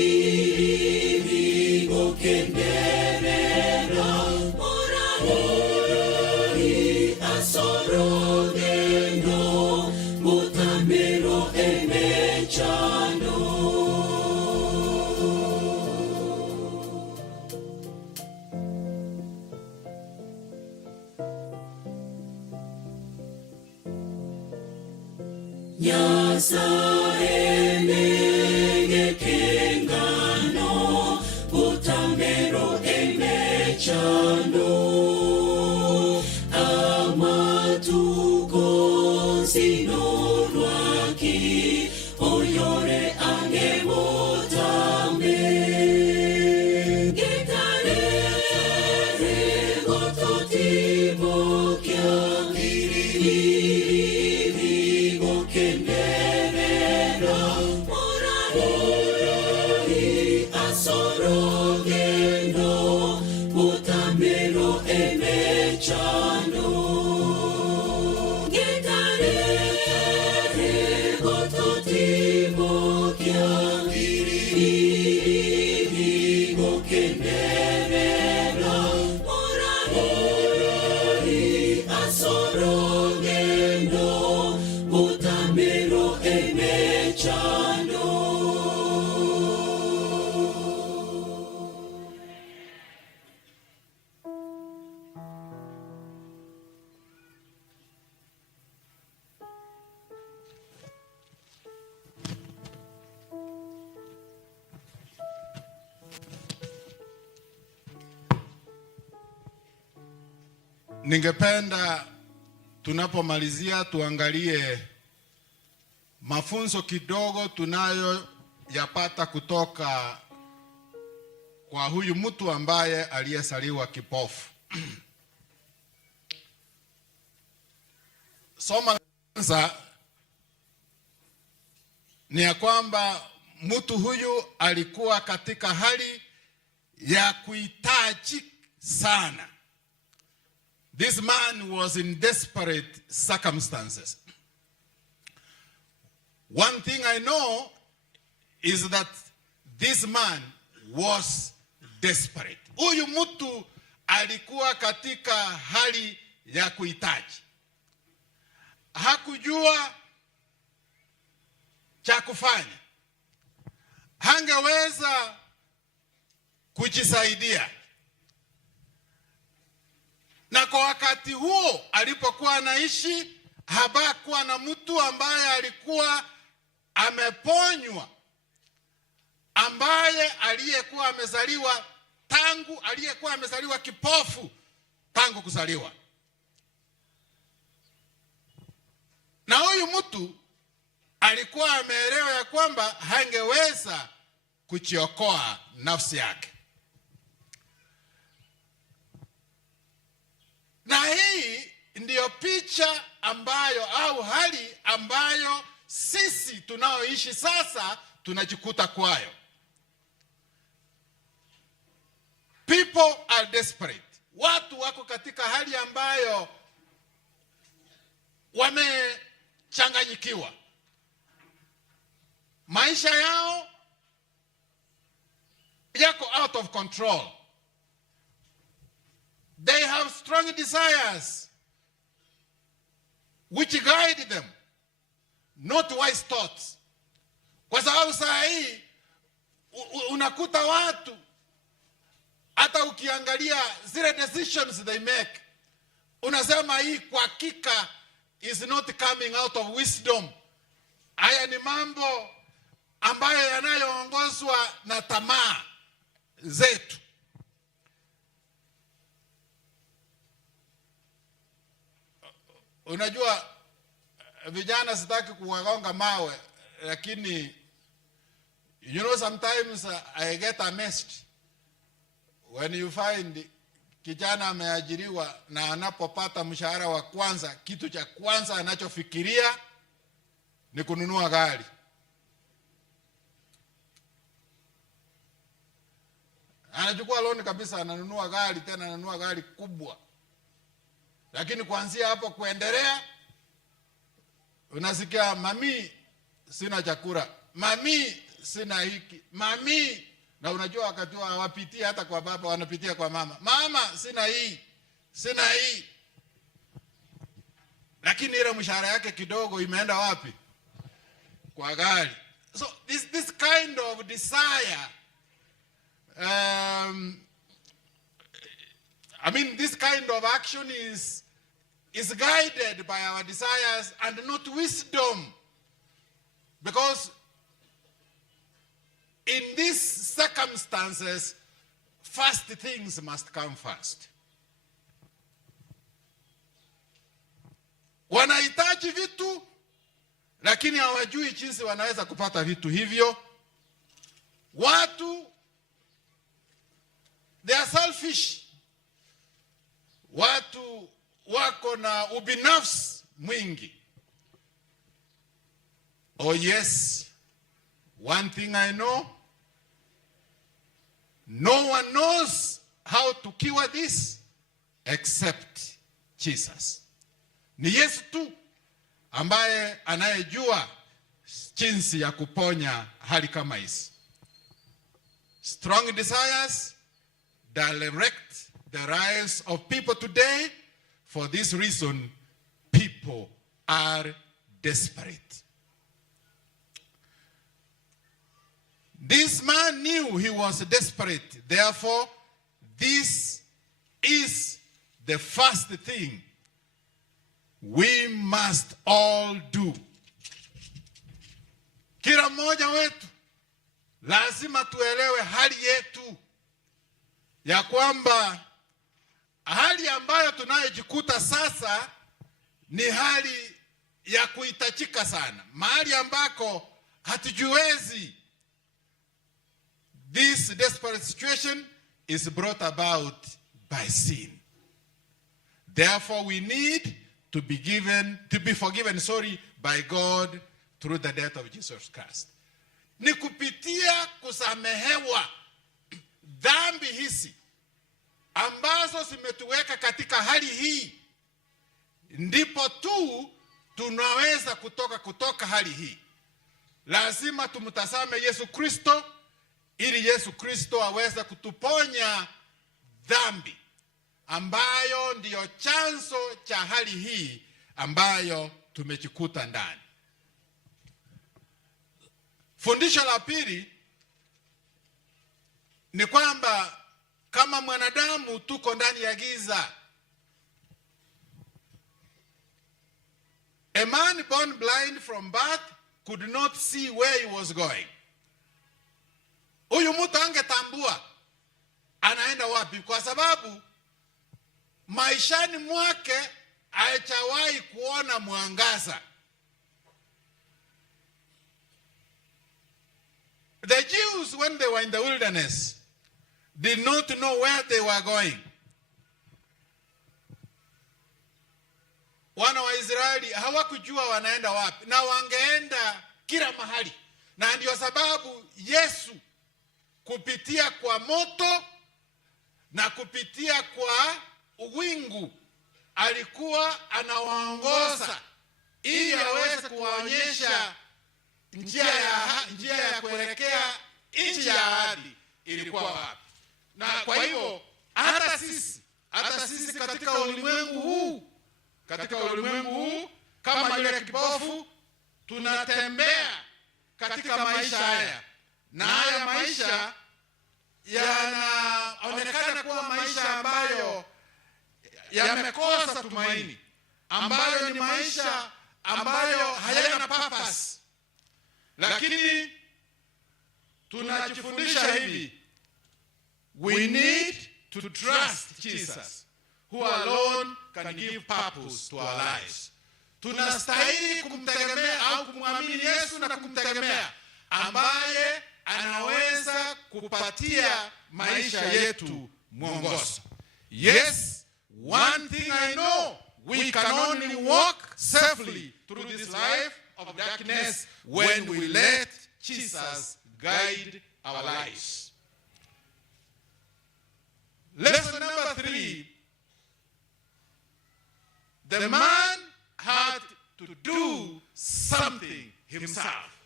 gokemerera morari asorogendo butamero emechano. Nyasaye negekengano butamero emechano. Amatuko sinorwaki oyore ange botame. Gitareta egototimo kiakiri gokemerera morari asorogendo butamero emechano. Gitareta egototimo kiakiri gokemerera morari asorogendo butamero emechano. Ningependa tunapomalizia tuangalie mafunzo kidogo tunayoyapata kutoka kwa huyu mtu ambaye aliyesaliwa kipofu. Somo la kwanza ni ya kwamba mtu huyu alikuwa katika hali ya kuhitaji sana. This man was in desperate circumstances. One thing I know is that this man was desperate. Huyu mtu alikuwa katika hali ya kuhitaji. Hakujua cha kufanya. Hangeweza kujisaidia. Na kwa wakati huo alipokuwa anaishi, hapakuwa na mtu ambaye alikuwa ameponywa, ambaye aliyekuwa amezaliwa kipofu tangu kuzaliwa. Na huyu mtu alikuwa ameelewa ya kwamba hangeweza kujiokoa nafsi yake. Na hii ndiyo picha ambayo au hali ambayo sisi tunaoishi sasa tunajikuta kwayo. People are desperate. Watu wako katika hali ambayo wamechanganyikiwa. Maisha yao yako out of control. They have strong desires which guide them, not wise thoughts. Kwa sababu saa hii unakuta watu hata ukiangalia zile decisions they make, unasema hii kwa hakika is not coming out of wisdom. Haya ni mambo ambayo yanayoongozwa na tamaa zetu. Unajua vijana, sitaki kuwagonga mawe, lakini you know sometimes I get amazed when you find kijana ameajiriwa na anapopata mshahara wa kwanza, kitu cha kwanza anachofikiria ni kununua gari. Anachukua loan kabisa, ananunua gari, tena ananunua gari kubwa. Lakini kuanzia hapo kuendelea unasikia mami sina chakula, mami sina hiki, mami, na unajua wakati hawapitia hata kwa baba, wanapitia kwa mama. Mama sina hii, sina hii. Lakini ile mshahara yake kidogo imeenda wapi? Kwa gari. So this kind of desire, this kind of action is guided by our desires and not wisdom. Because in these circumstances, first things must come first. Wanahitaji vitu, lakini hawajui jinsi wanaweza kupata vitu hivyo. Watu, they are selfish. Watu wako na ubinafsi mwingi. Oh yes, one thing I know, no one knows how to cure this except Jesus. Ni Yesu tu ambaye anayejua jinsi ya kuponya hali kama hizi. Strong desires direct the lives of people today. For this reason, people are desperate. This man knew he was desperate. Therefore, this is the first thing we must all do. Kila mmoja wetu lazima tuelewe hali yetu, ya kwamba hali ambayo tunayojikuta sasa ni hali ya kuhitajika sana, mahali ambako hatujiwezi. This desperate situation is brought about by sin. Therefore, we need to be forgiven by God through the death of Jesus Christ. Ni kupitia kusamehewa dhambi hizi ambazo zimetuweka katika hali hii, ndipo tu tunaweza kutoka hali hii. Lazima tumtazame Yesu Kristo, ili Yesu Kristo aweze kutuponya dhambi ambayo ndiyo chanzo cha hali hii ambayo tumejikuta ndani. Fundisho la pili ni kwamba kama mwanadamu tuko ndani ya giza. A man born blind from birth could not see where he was going. Huyu mtu angetambua anaenda wapi, kwa sababu maishani mwake hajawahi kuona mwangaza. The Jews, when they were in the wilderness, did not know where they were going. wana wa Israeli hawakujua wanaenda wapi, na wangeenda kila mahali. Na ndio sababu Yesu kupitia kwa moto na kupitia kwa wingu alikuwa anawaongoza ili aweze kuwaonyesha njia ya kuelekea nchi ya ahadi ilikuwa wapi. Na kwa hivyo hata sisi katika ulimwengu huu kama yule kipofu tunatembea katika maisha haya, na haya maisha yanaonekana kuwa maisha ambayo yamekosa tumaini, ambayo ni maisha ambayo hayana purpose. Lakini tunajifundisha hivi, we need to trust Jesus who alone can give purpose to our lives. Tunastahili kumtegemea au kumwamini Yesu na kumtegemea, ambaye anaweza kupatia maisha yetu mwongozo. Yes, one thing I know, we can only walk safely through this life of darkness when we let Jesus guide our lives. Lesson number 3, the man had to do something himself.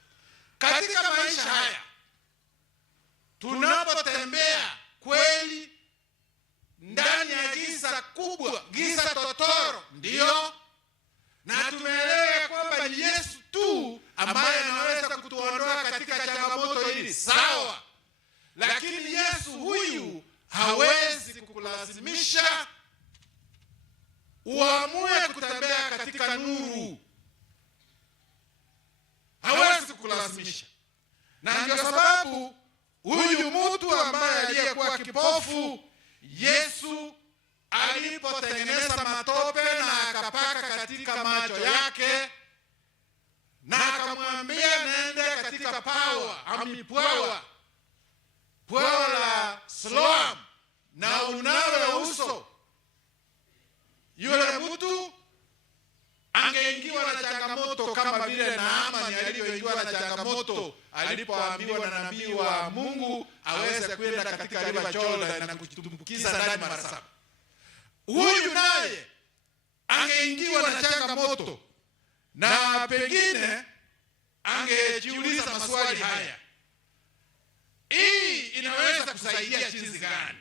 Katika maisha haya tunapotembea kweli ndani ya giza kubwa, giza totoro, ndio, na tumeelewa kwamba ni Yesu tu ambaye anaweza kutuondoa katika changamoto hili, sawa. Lakini Yesu huyu hawezi kukulazimisha uamue kutembea katika nuru. Hawezi kukulazimisha. Na ndio sababu huyu mtu ambaye aliyekuwa kipofu, Yesu alipotengeneza matope na akapaka katika macho yake na akamwambia nende katika pwawa la Siloam na unawe uso, yule mtu angeingiwa na changamoto kama vile Naamani alivyoingiwa na changamoto alipoambiwa na nabii wa Mungu aweze kwenda katika river Jordan na kujitumbukiza ndani mara 7. Huyu naye angeingiwa na changamoto na pengine angejiuliza maswali haya: hii inaweza kusaidia jinsi gani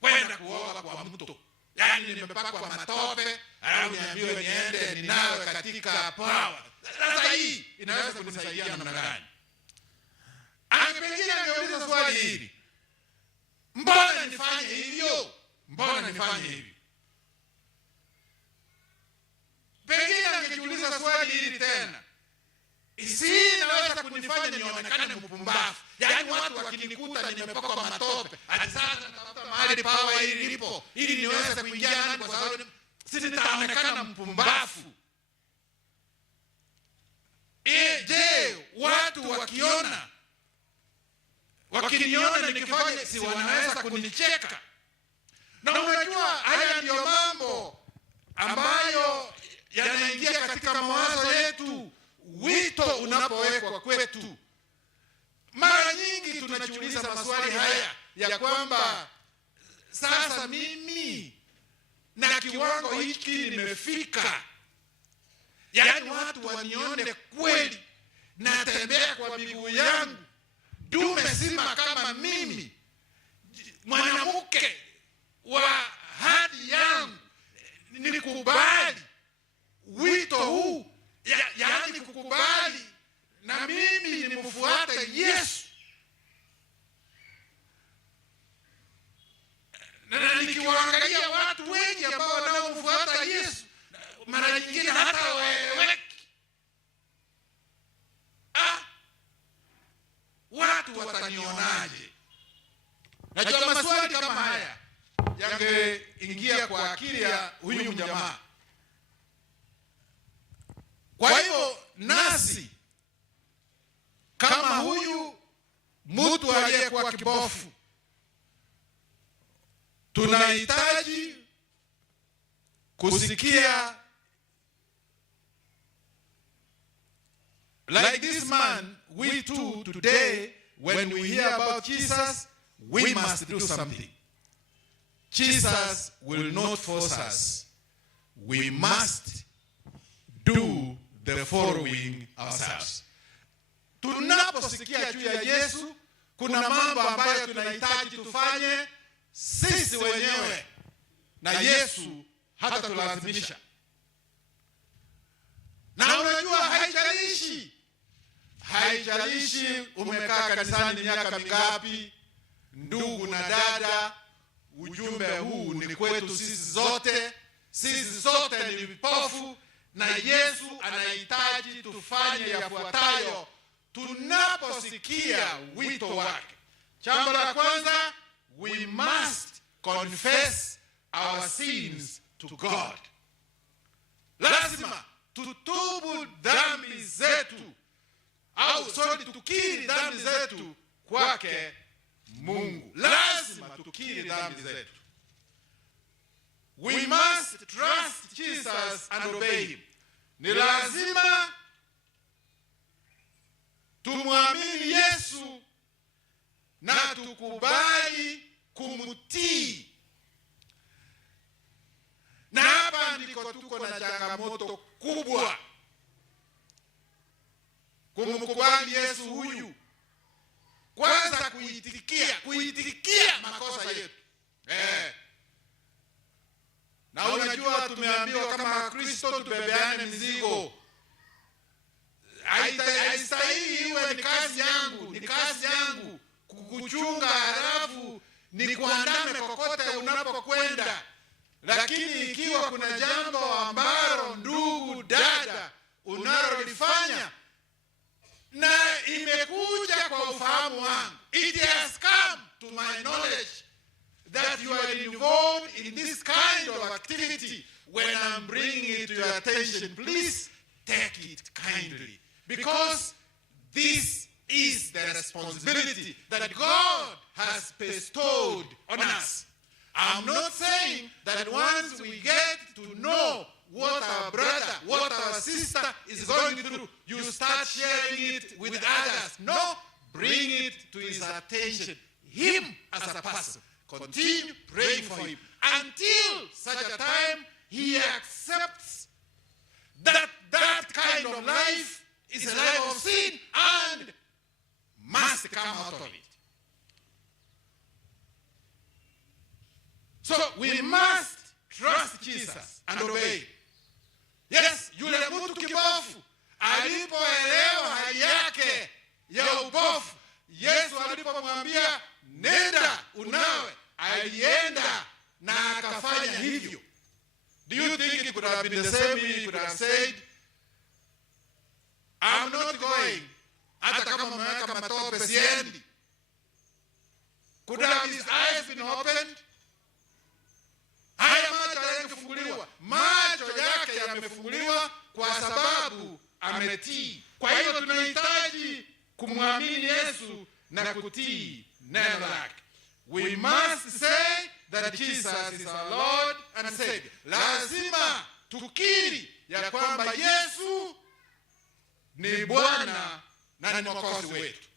kwenda kuoga kwa mto? Yaani nimepakwa matope, alafu niambiwe niende ninawe katika pwawa. Sasa hii inaweza kunisaidia namna gani? Pengine angeuliza swali hili: mbona nifanye hivyo? Mbona nifanye hivi? Pengine angejiuliza swali hili tena: isi inaweza kunifanya nionekane mpumbavu? Yaani watu wakinikuta nimepakwa matope, hadi sasa natafuta mahali pawa hili lipo ili niweze kuingia ndani, kwa sababu sitaonekana mpumbavu. Je, watu wakiniona nikifanya, si wanaweza kunicheka? Na unajua haya ndio mambo ambayo yanaingia katika mawazo yetu wito unapowekwa kwetu. Mara nyingi tunajiuliza maswali haya ya kwamba sasa mimi na kiwango hiki nimefika, yaani watu wanione kweli natembea kwa miguu yangu, dume zima kama mimi, mwanamke wa hadi yangu, nikubali wito huu, yaani kukubali na mimi nimfuate Yesu. Na nikiwaangalia watu wengi ambao wanaomfuata Yesu, mara nyingine hata weweki. Watu watanionaje? Najua maswali kama haya yangeingia kwa akili ya huyu mjamaa. Kwa hivyo nasi kama huyu mtu aliyekuwa kipofu tunahitaji kusikia Like this man, we too today, when we hear about Jesus, we must do something. Jesus will not force us. We must do the following ourselves. Tunaposikia juu ya Yesu, kuna mambo ambayo tunahitaji tufanye sisi wenyewe, na Yesu hata tulazimisha. Na unajua haijalishi umekaa kanisani miaka mingapi, ndugu na dada, ujumbe huu ni kwetu sisi zote. Sisi zote ni vipofu, na Yesu anahitaji tufanye yafuatayo tunaposikia wito wake. Jambo la kwanza, we must confess our sins to God. Lazima tutubu dhambi zetu, tukiri dhambi zetu kwake Mungu. Lazima tukiri dhambi zetu. We must trust Jesus and obey him. Ni lazima tumwamini Yesu na tukubali kumtii. Na hapa ndiko tuko na changamoto kubwa. Kumkubali Yesu huyu. Kwanza kuitikia makosa yetu. Na unajua tumeambiwa kama Kristo tubebeane mizigo. Haistahili iwe ni kazi yangu kukuchunga, halafu ni kuandame kokote unapokwenda. Lakini ikiwa kuna jambo ambalo ndugu dada unalolifanya na imekuja kwa ufahamu wangu, it has come to my knowledge that you are involved in this kind of activity, when I'm bringing it to your attention, please take it kindly. Because this is the responsibility that God has bestowed on us. I'm not saying that once we get to know what our brother, what our sister is going through, you start sharing it with others. No, bring it to his attention. Him as a person. Continue praying for him until such a time he accepts that that kind of life is a life of sin and must come out of it. So we must trust Jesus and obey. Yes, yule mtu kipofu alipoelewa hali yake ya upofu, Yesu alipomwambia nenda unawe, alienda na akafanya hivyo. Do you think it could have been the same? He could have said, I'm not going. Hata kama mmeweka matope siendi. Could have his eyes been opened? Haya macho yamefunguliwa. Macho yake yamefunguliwa kwa sababu ametii. Kwa hiyo tunahitaji kumwamini Yesu na kutii neno lake. We must say that Jesus is our Lord and Savior. Lazima tukiri ya kwamba Yesu ni Bwana na ni Mwokozi wetu.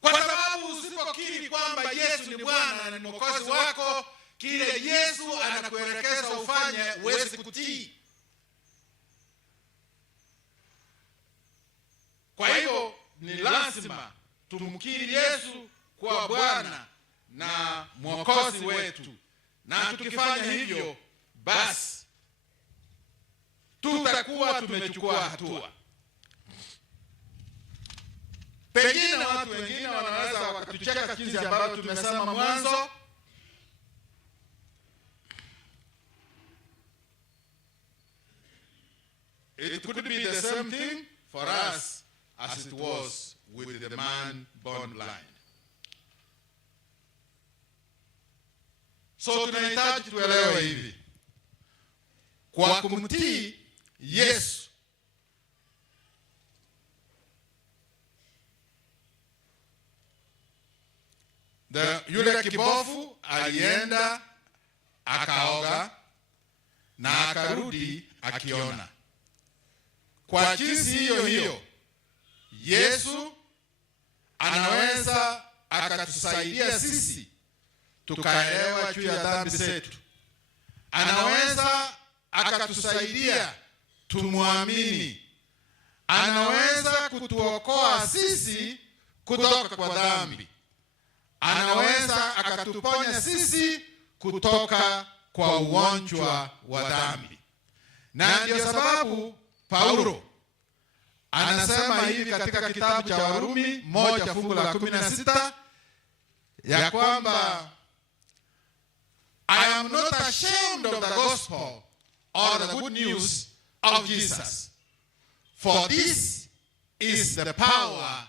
Kwa sababu usipokiri kwamba Yesu ni Bwana na ni Mwokozi wako, kile Yesu anakuelekeza ufanye huwezi kutii. Kwa hiyo ni lazima tumkiri Yesu kwa Bwana na Mwokozi wetu. Na tukifanya hivyo, basi tutakuwa tumechukua hatua. Pengine watu wengine wanaweza wakatucheka jinsi ambavyo tumesema mwanzo. It could be the same thing for us as it was with the man born blind. So tunahitaji tuelewe hivi. Kwa kumtii Yesu, yule kipofu alienda akaoga na akarudi akiona. kwa jinsi hiyo hiyo Yesu anaweza akatusaidia sisi tukaelewa juu ya dhambi zetu. Anaweza akatusaidia tumwamini. Anaweza kutuokoa sisi kutoka kwa dhambi. Anaweza akatuponya sisi kutoka kwa ugonjwa wa dhambi. Na ndio sababu Paulo anasema hivi katika kitabu cha Warumi 1:16 ya kwamba I am not ashamed of the gospel or the good news of Jesus, for this is the power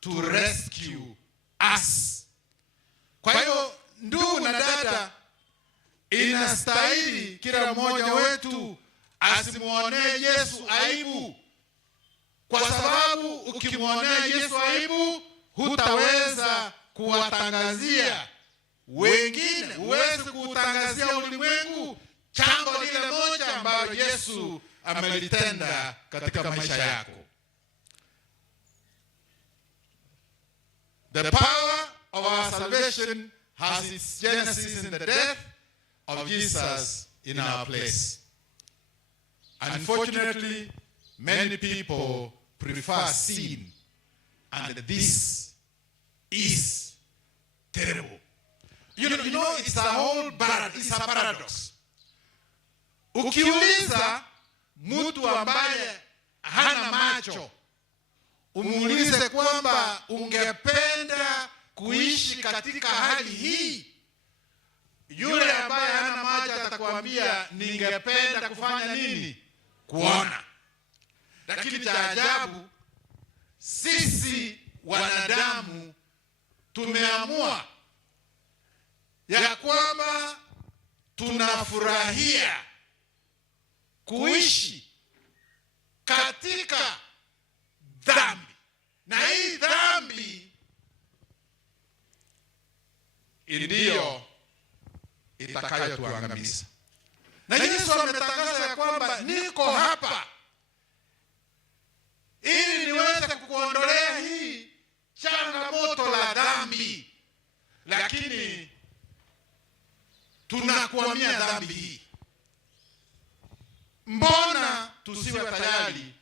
to rescue us. Kwa hiyo ndugu na dada, inastahili kila mmoja wetu asimuonee Yesu aibu, kwa sababu ukimwonea Yesu aibu hutaweza kuwatangazia wengine, huwezi kutangazia ulimwengu jambo lile moja ambalo Yesu amelitenda katika maisha yako. The power of our salvation has its genesis in the death of Jesus in our place. Unfortunately, many people prefer sin, and this is terrible. You know, it's a paradox. Ukiuliza mtu ambaye hana macho, umuulize kwamba ungependa kuishi katika hali hii, yule ambaye hana macho atakwambia ningependa kufanya nini? Kuona. Lakini cha ajabu, sisi wanadamu tumeamua ya kwamba tunafurahia kuishi katika dhambi. Na hii dhambi ndiyo itakayotuangamiza. Na Yesu ametangaza ya kwamba niko hapa ili niweze kukuondolea hii changamoto la dhambi. Lakini tunakuamia dhambi hii. Mbona tusiwe tayari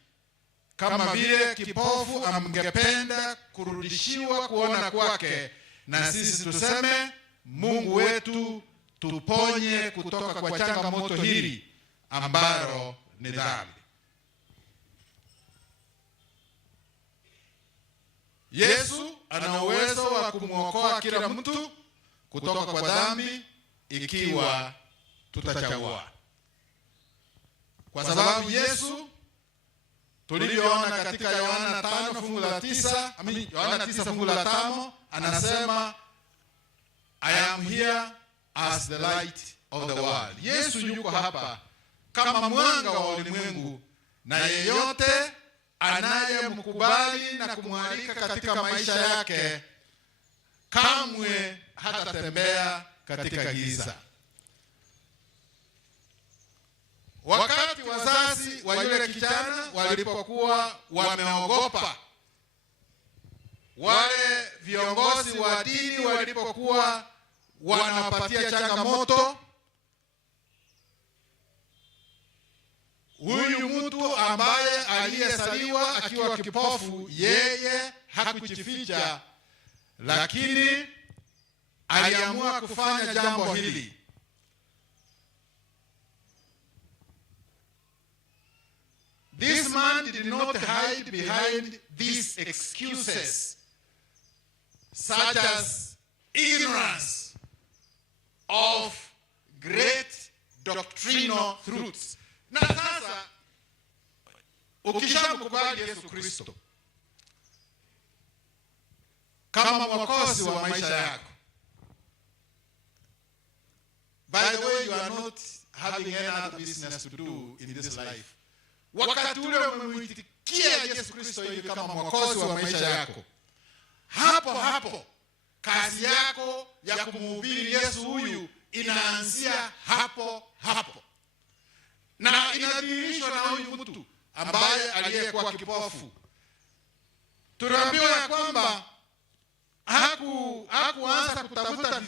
kama vile kipofu angependa kurudishiwa kuona kwake, na sisi tuseme Mungu wetu tuponye kutoka kwa changamoto hili ambalo ni dhambi. Yesu ana uwezo wa kumwokoa kila mtu kutoka kwa dhambi ikiwa tutachagua. Kwa sababu Yesu tulivyoona katika Yohana 9:5 anasema I am here as the light of the world. Yesu yuko hapa kama mwanga wa ulimwengu, na yeyote anayemkubali na kumwalika katika maisha yake kamwe hatatembea katika giza. Wakati wazazi wa yule kijana walipokuwa wameogopa, wale viongozi wa dini walipokuwa wanapatia changamoto, huyu mtu ambaye aliyesaliwa akiwa kipofu, yeye hakujificha, lakini aliamua kufanya jambo hili. This man did not hide behind these excuses, such as ignorance of great doctrinal truths. Na sasa ukishamkubali Yesu Kristo kama mwokozi wa maisha yako, by the way, you are not having any other business to do in this life. Wakati ule umemwitikia Yesu Kristo hivi kama mwokozi wa maisha yako, hapo kazi yako ya kumhubiri Yesu huyu inaanzia hapo. Na inadhihirishwa na huyu mtu ambaye aliyekuwa kipofu. Tunaambiwa ya kwamba hakuanza kutafuta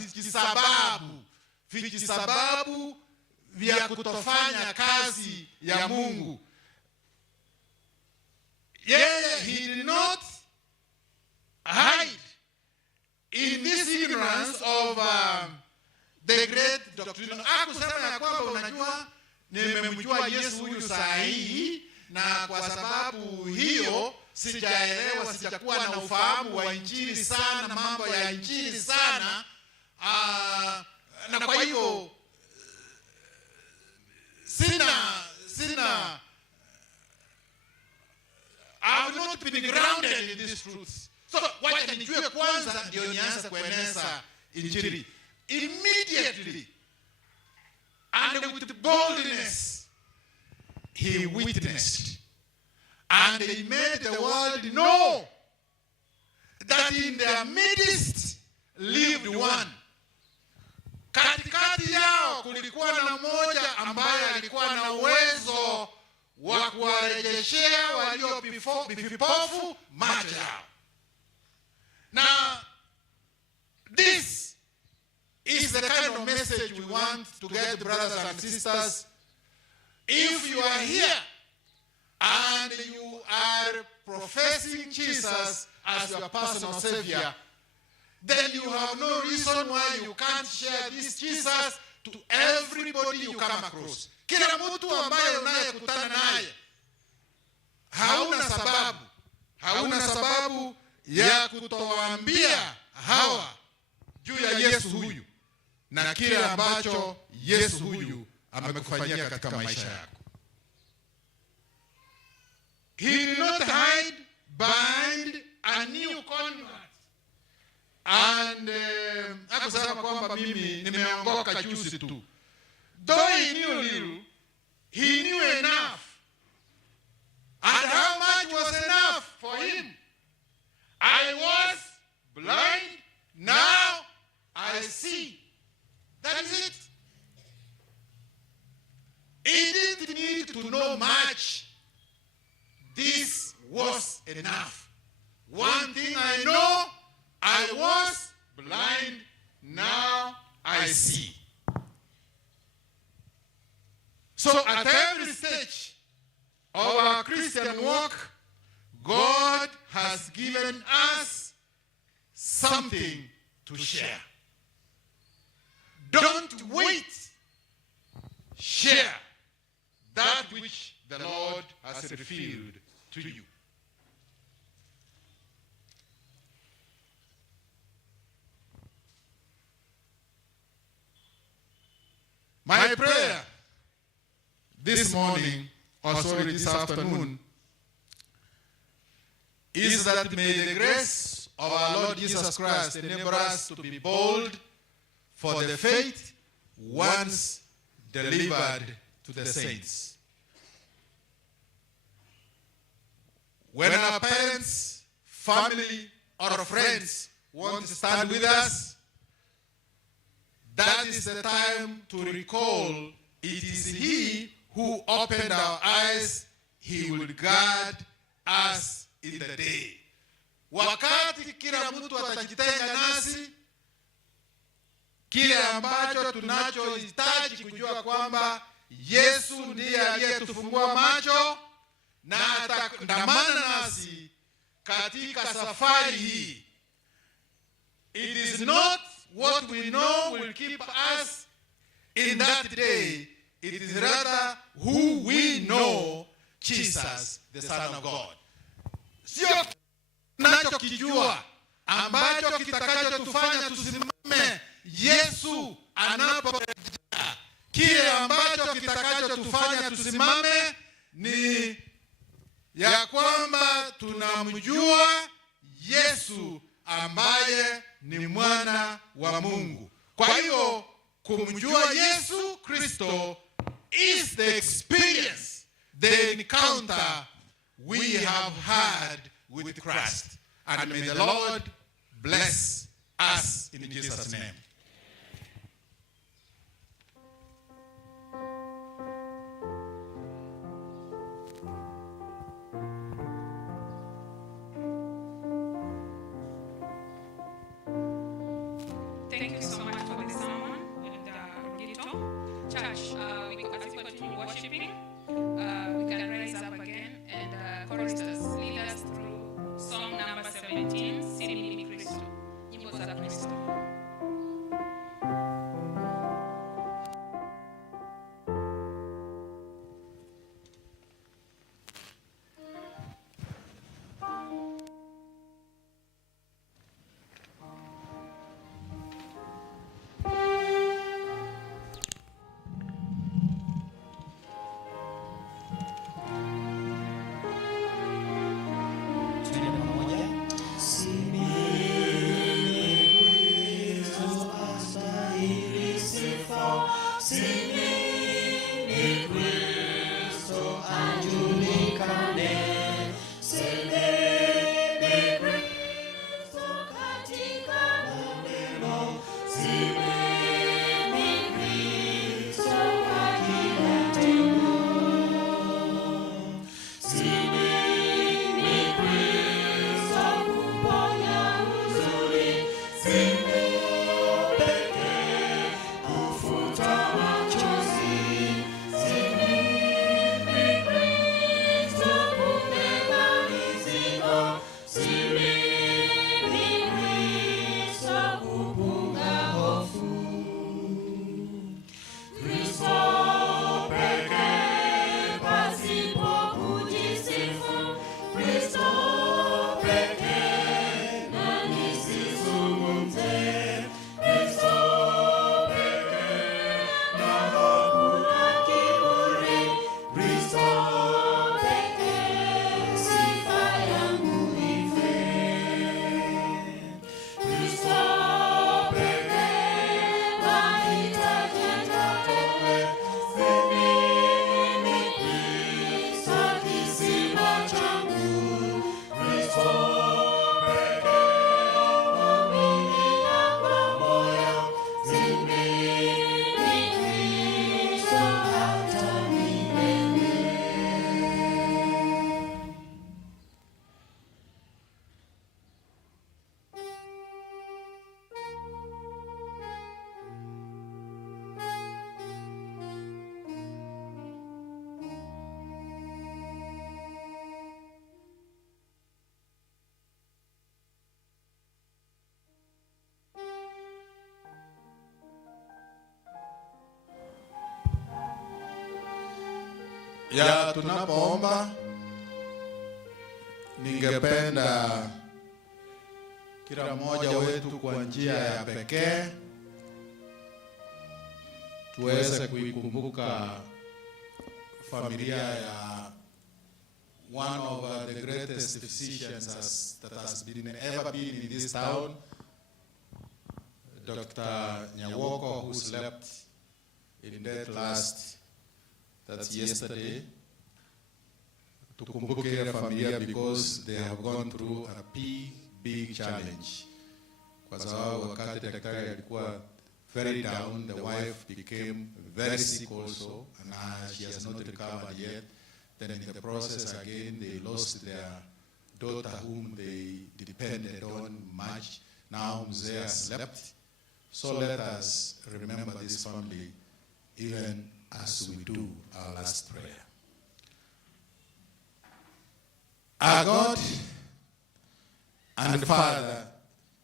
vijisababu vya kutofanya kazi ya Mungu. Yeye, he did not hide in this ignorance of the great doctrine. Hakusema ya kwamba unajua nimemjua Yesu huyu saa hii, na kwa sababu hiyo sijaelewa, sijakuwa na ufahamu wa injili sana, mambo ya injili sana, na kwa hiyo I have not been grounded in these truths. So wacha nijue kwanza ndio nianze kueneza injili. Immediately and with boldness he witnessed, and he made the world know that in their midst lived one. Katikati yao kulikuwa na mmoja ambaye alikuwa na uwezo wa kuwarejeshea walio vipofu macho yao. Now, this is the kind of message we want to get, brothers and sisters. If you are here and you are professing Jesus as your personal Savior, then you have no reason why you can't share this Jesus to everybody you come across. Kila mtu ambaye unayekutana naye, hauna sababu ya kutowaambia hawa juu ya Yesu huyu na kile ambacho Yesu huyu amekufanyia katika maisha yako. He did not hide behind a new convert. And hakusema kwamba mimi nimeongoka juzi tu. Though he knew little, he knew enough. And how much was enough for him? I was blind, now I see. That is it. He didn't need to know much. This was enough. One thing I know, I was blind, now I see. So at every stage of our Christian walk, God has given us something to share. Don't wait. Share that which the Lord has revealed to you. My prayer this morning, or sorry, this afternoon, is that may the grace of our Lord Jesus Christ enable us to be bold for the faith once delivered to the saints. When our parents, family, or friends want to stand with us, that is the time to recall it is He who opened our eyes. He will guard us in the day. Wakati kila mtu atajitenga nasi, kile ambacho tunachohitaji kujua kwamba Yesu ndiye aliyetufungua macho na ataandamana nasi katika safari hii. It is not what we know will keep us in that day. It is rather who we know, Jesus, the Son of God. Sio tunachokijua ambacho kitakachotufanya tusimame Yesu anaporejea. Kile ambacho kitakachotufanya tusimame ni ya kwamba tunamjua Yesu ambaye ni mwana wa Mungu. Kwa hiyo kumjua Yesu Kristo is the experience, the encounter we have had with Christ. And may the Lord bless us in Jesus' name. Ya tunapoomba, ningependa kila mmoja wetu kwa njia ya pekee tuweze kuikumbuka familia ya one of the greatest physicians that has ever been in this town, Dr. Nyawoko, who slept in death that's yesterday. Tukumbuke ile familia because they have gone through a big challenge. Kwa sababu wakati daktari alikuwa very down, the wife became very sick also, and she has not recovered yet. Then in the process again, they lost their daughter whom they depended on much. Now Mzee has slept. So let us remember this family even as we do our last prayer. Our God and Father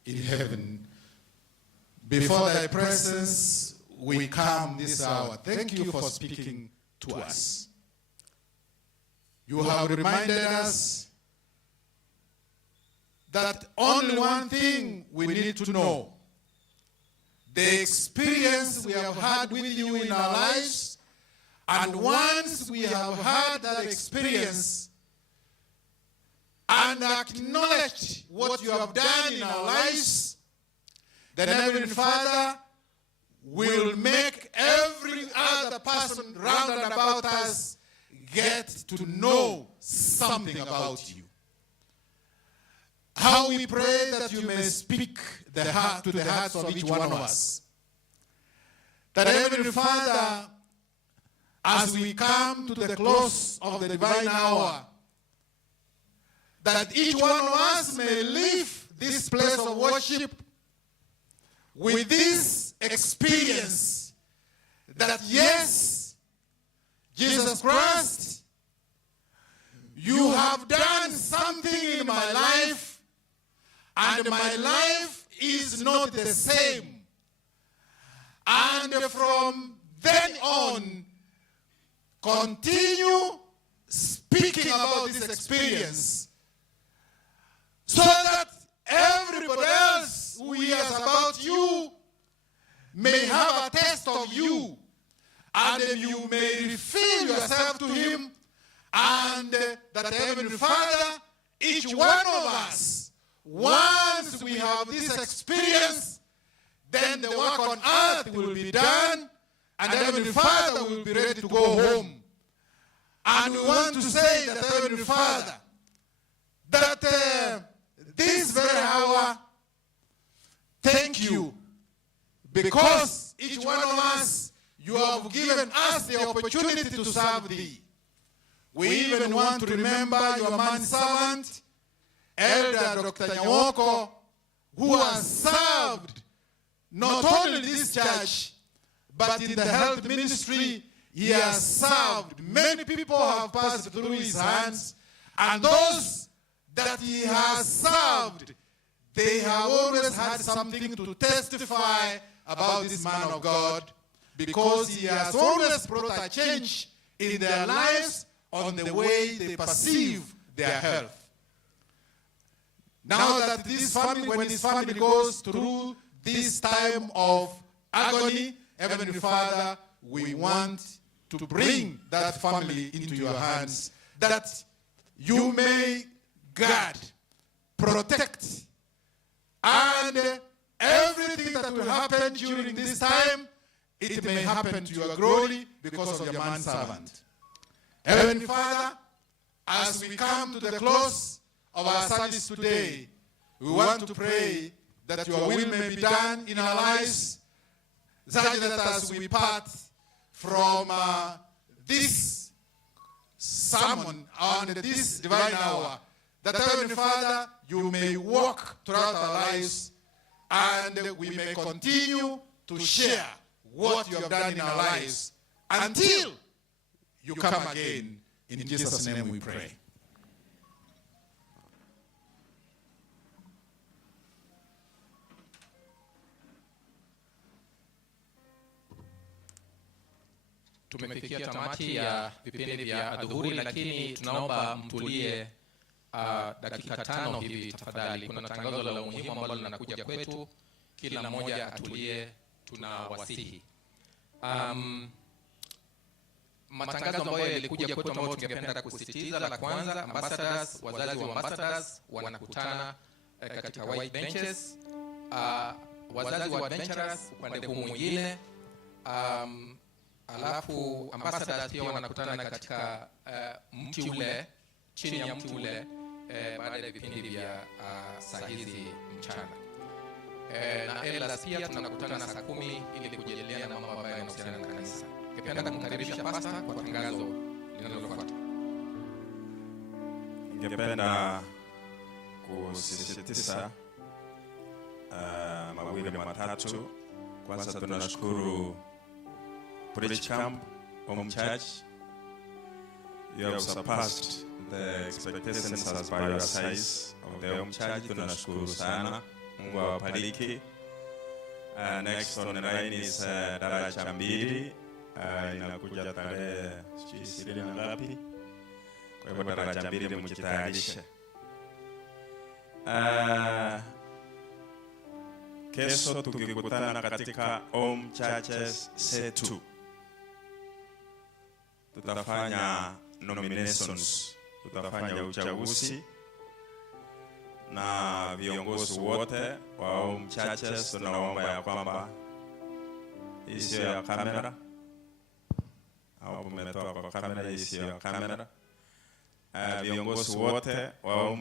in heaven, before thy presence we come this hour. Thank you for speaking to us. You have reminded us that only one thing we need to know: the experience we have had with you in our lives, and once we have had that experience and acknowledged what you have done in our lives, then Heavenly Father will make every other person round and about us get to know something about you. How we pray that you may speak to the hearts of each one of us. That Heavenly Father, as we come to the close of the divine hour, that each one of us may leave this place of worship with this experience that yes, Jesus Christ, you have done something in my life, and my life is not the same. And from then on, continue speaking about this experience so that everybody else who hears about you may have a taste of you, and then you may reveal yourself to him, and that Heavenly Father, each one of us, once we have this experience, then the work on earth will be done, and Heavenly Father will be ready to go home. And we want to say that, Heavenly Father, that this very hour, thank you, because each one of us, you have given us the opportunity to serve thee. We even want to remember your manservant, Elder Dr. Nyawoko, who has served not only this church, but in the health ministry. He has served. Many people have passed through his hands, and those that he has served, they have always had something to testify about this man of God, because he has always brought a change in their lives on the way they perceive their health. Now that this family, when his family goes through this time of agony, Heavenly Father, we want to bring that family into your hands, that you may guard, protect, and everything that will happen during this time, it may happen to your glory because of your manservant. Heavenly Father, as we come to the close of our service today, we want to pray that your will may be done in our lives, such that as we part from this sermon on this divine hour, that Heavenly Father, you may walk throughout our lives, and we may continue to share what you have done in our lives until you come again. In Jesus' name we pray. tumefikia tamati ya vipindi vya adhuhuri, lakini tunaomba mtulie dakika 5 hivi tafadhali. Kuna tangazo la umuhimu ambalo linakuja kwetu, kila mmoja atulie, tunawasihi. Matangazo ambayo yalikuja kwetu ambayo tungependa kusisitiza, la kwanza, ambassadors, wazazi wa ambassadors wanakutana katika white benches. Wazazi wa adventurers upande huu mwingine, alafu ambassadors pia wanakutana katika mti ule, chini ya mti ule, baada ya vipindi vya saa hizi mchana. Na elders pia tunakutana saa 10 ili kujadiliana mambo ambayo yanahusiana na kanisa. Ningependa kumkaribisha pastor kwa tangazo linalofuata. Ningependa kusisitiza mawili matatu. Kwanza tunashukuru Preach Camp Home Church. You have surpassed the expectations as by your size of the Home Church. Tunashukuru sana. Mungu awabariki. Next on the line is daraja 2. Inakuja tarehe 20 ngapi? Kwa hivyo daraja 2 mjitayarishe. Kesho tukikutana katika Home Churches zetu, tutafanya nominations, tutafanya uchaguzi, na viongozi wote wa Home Churches tunaomba ya kwamba isiyo ya kamera au umetoka kwa kamera, isiyo ya kamera, viongozi wote wa Home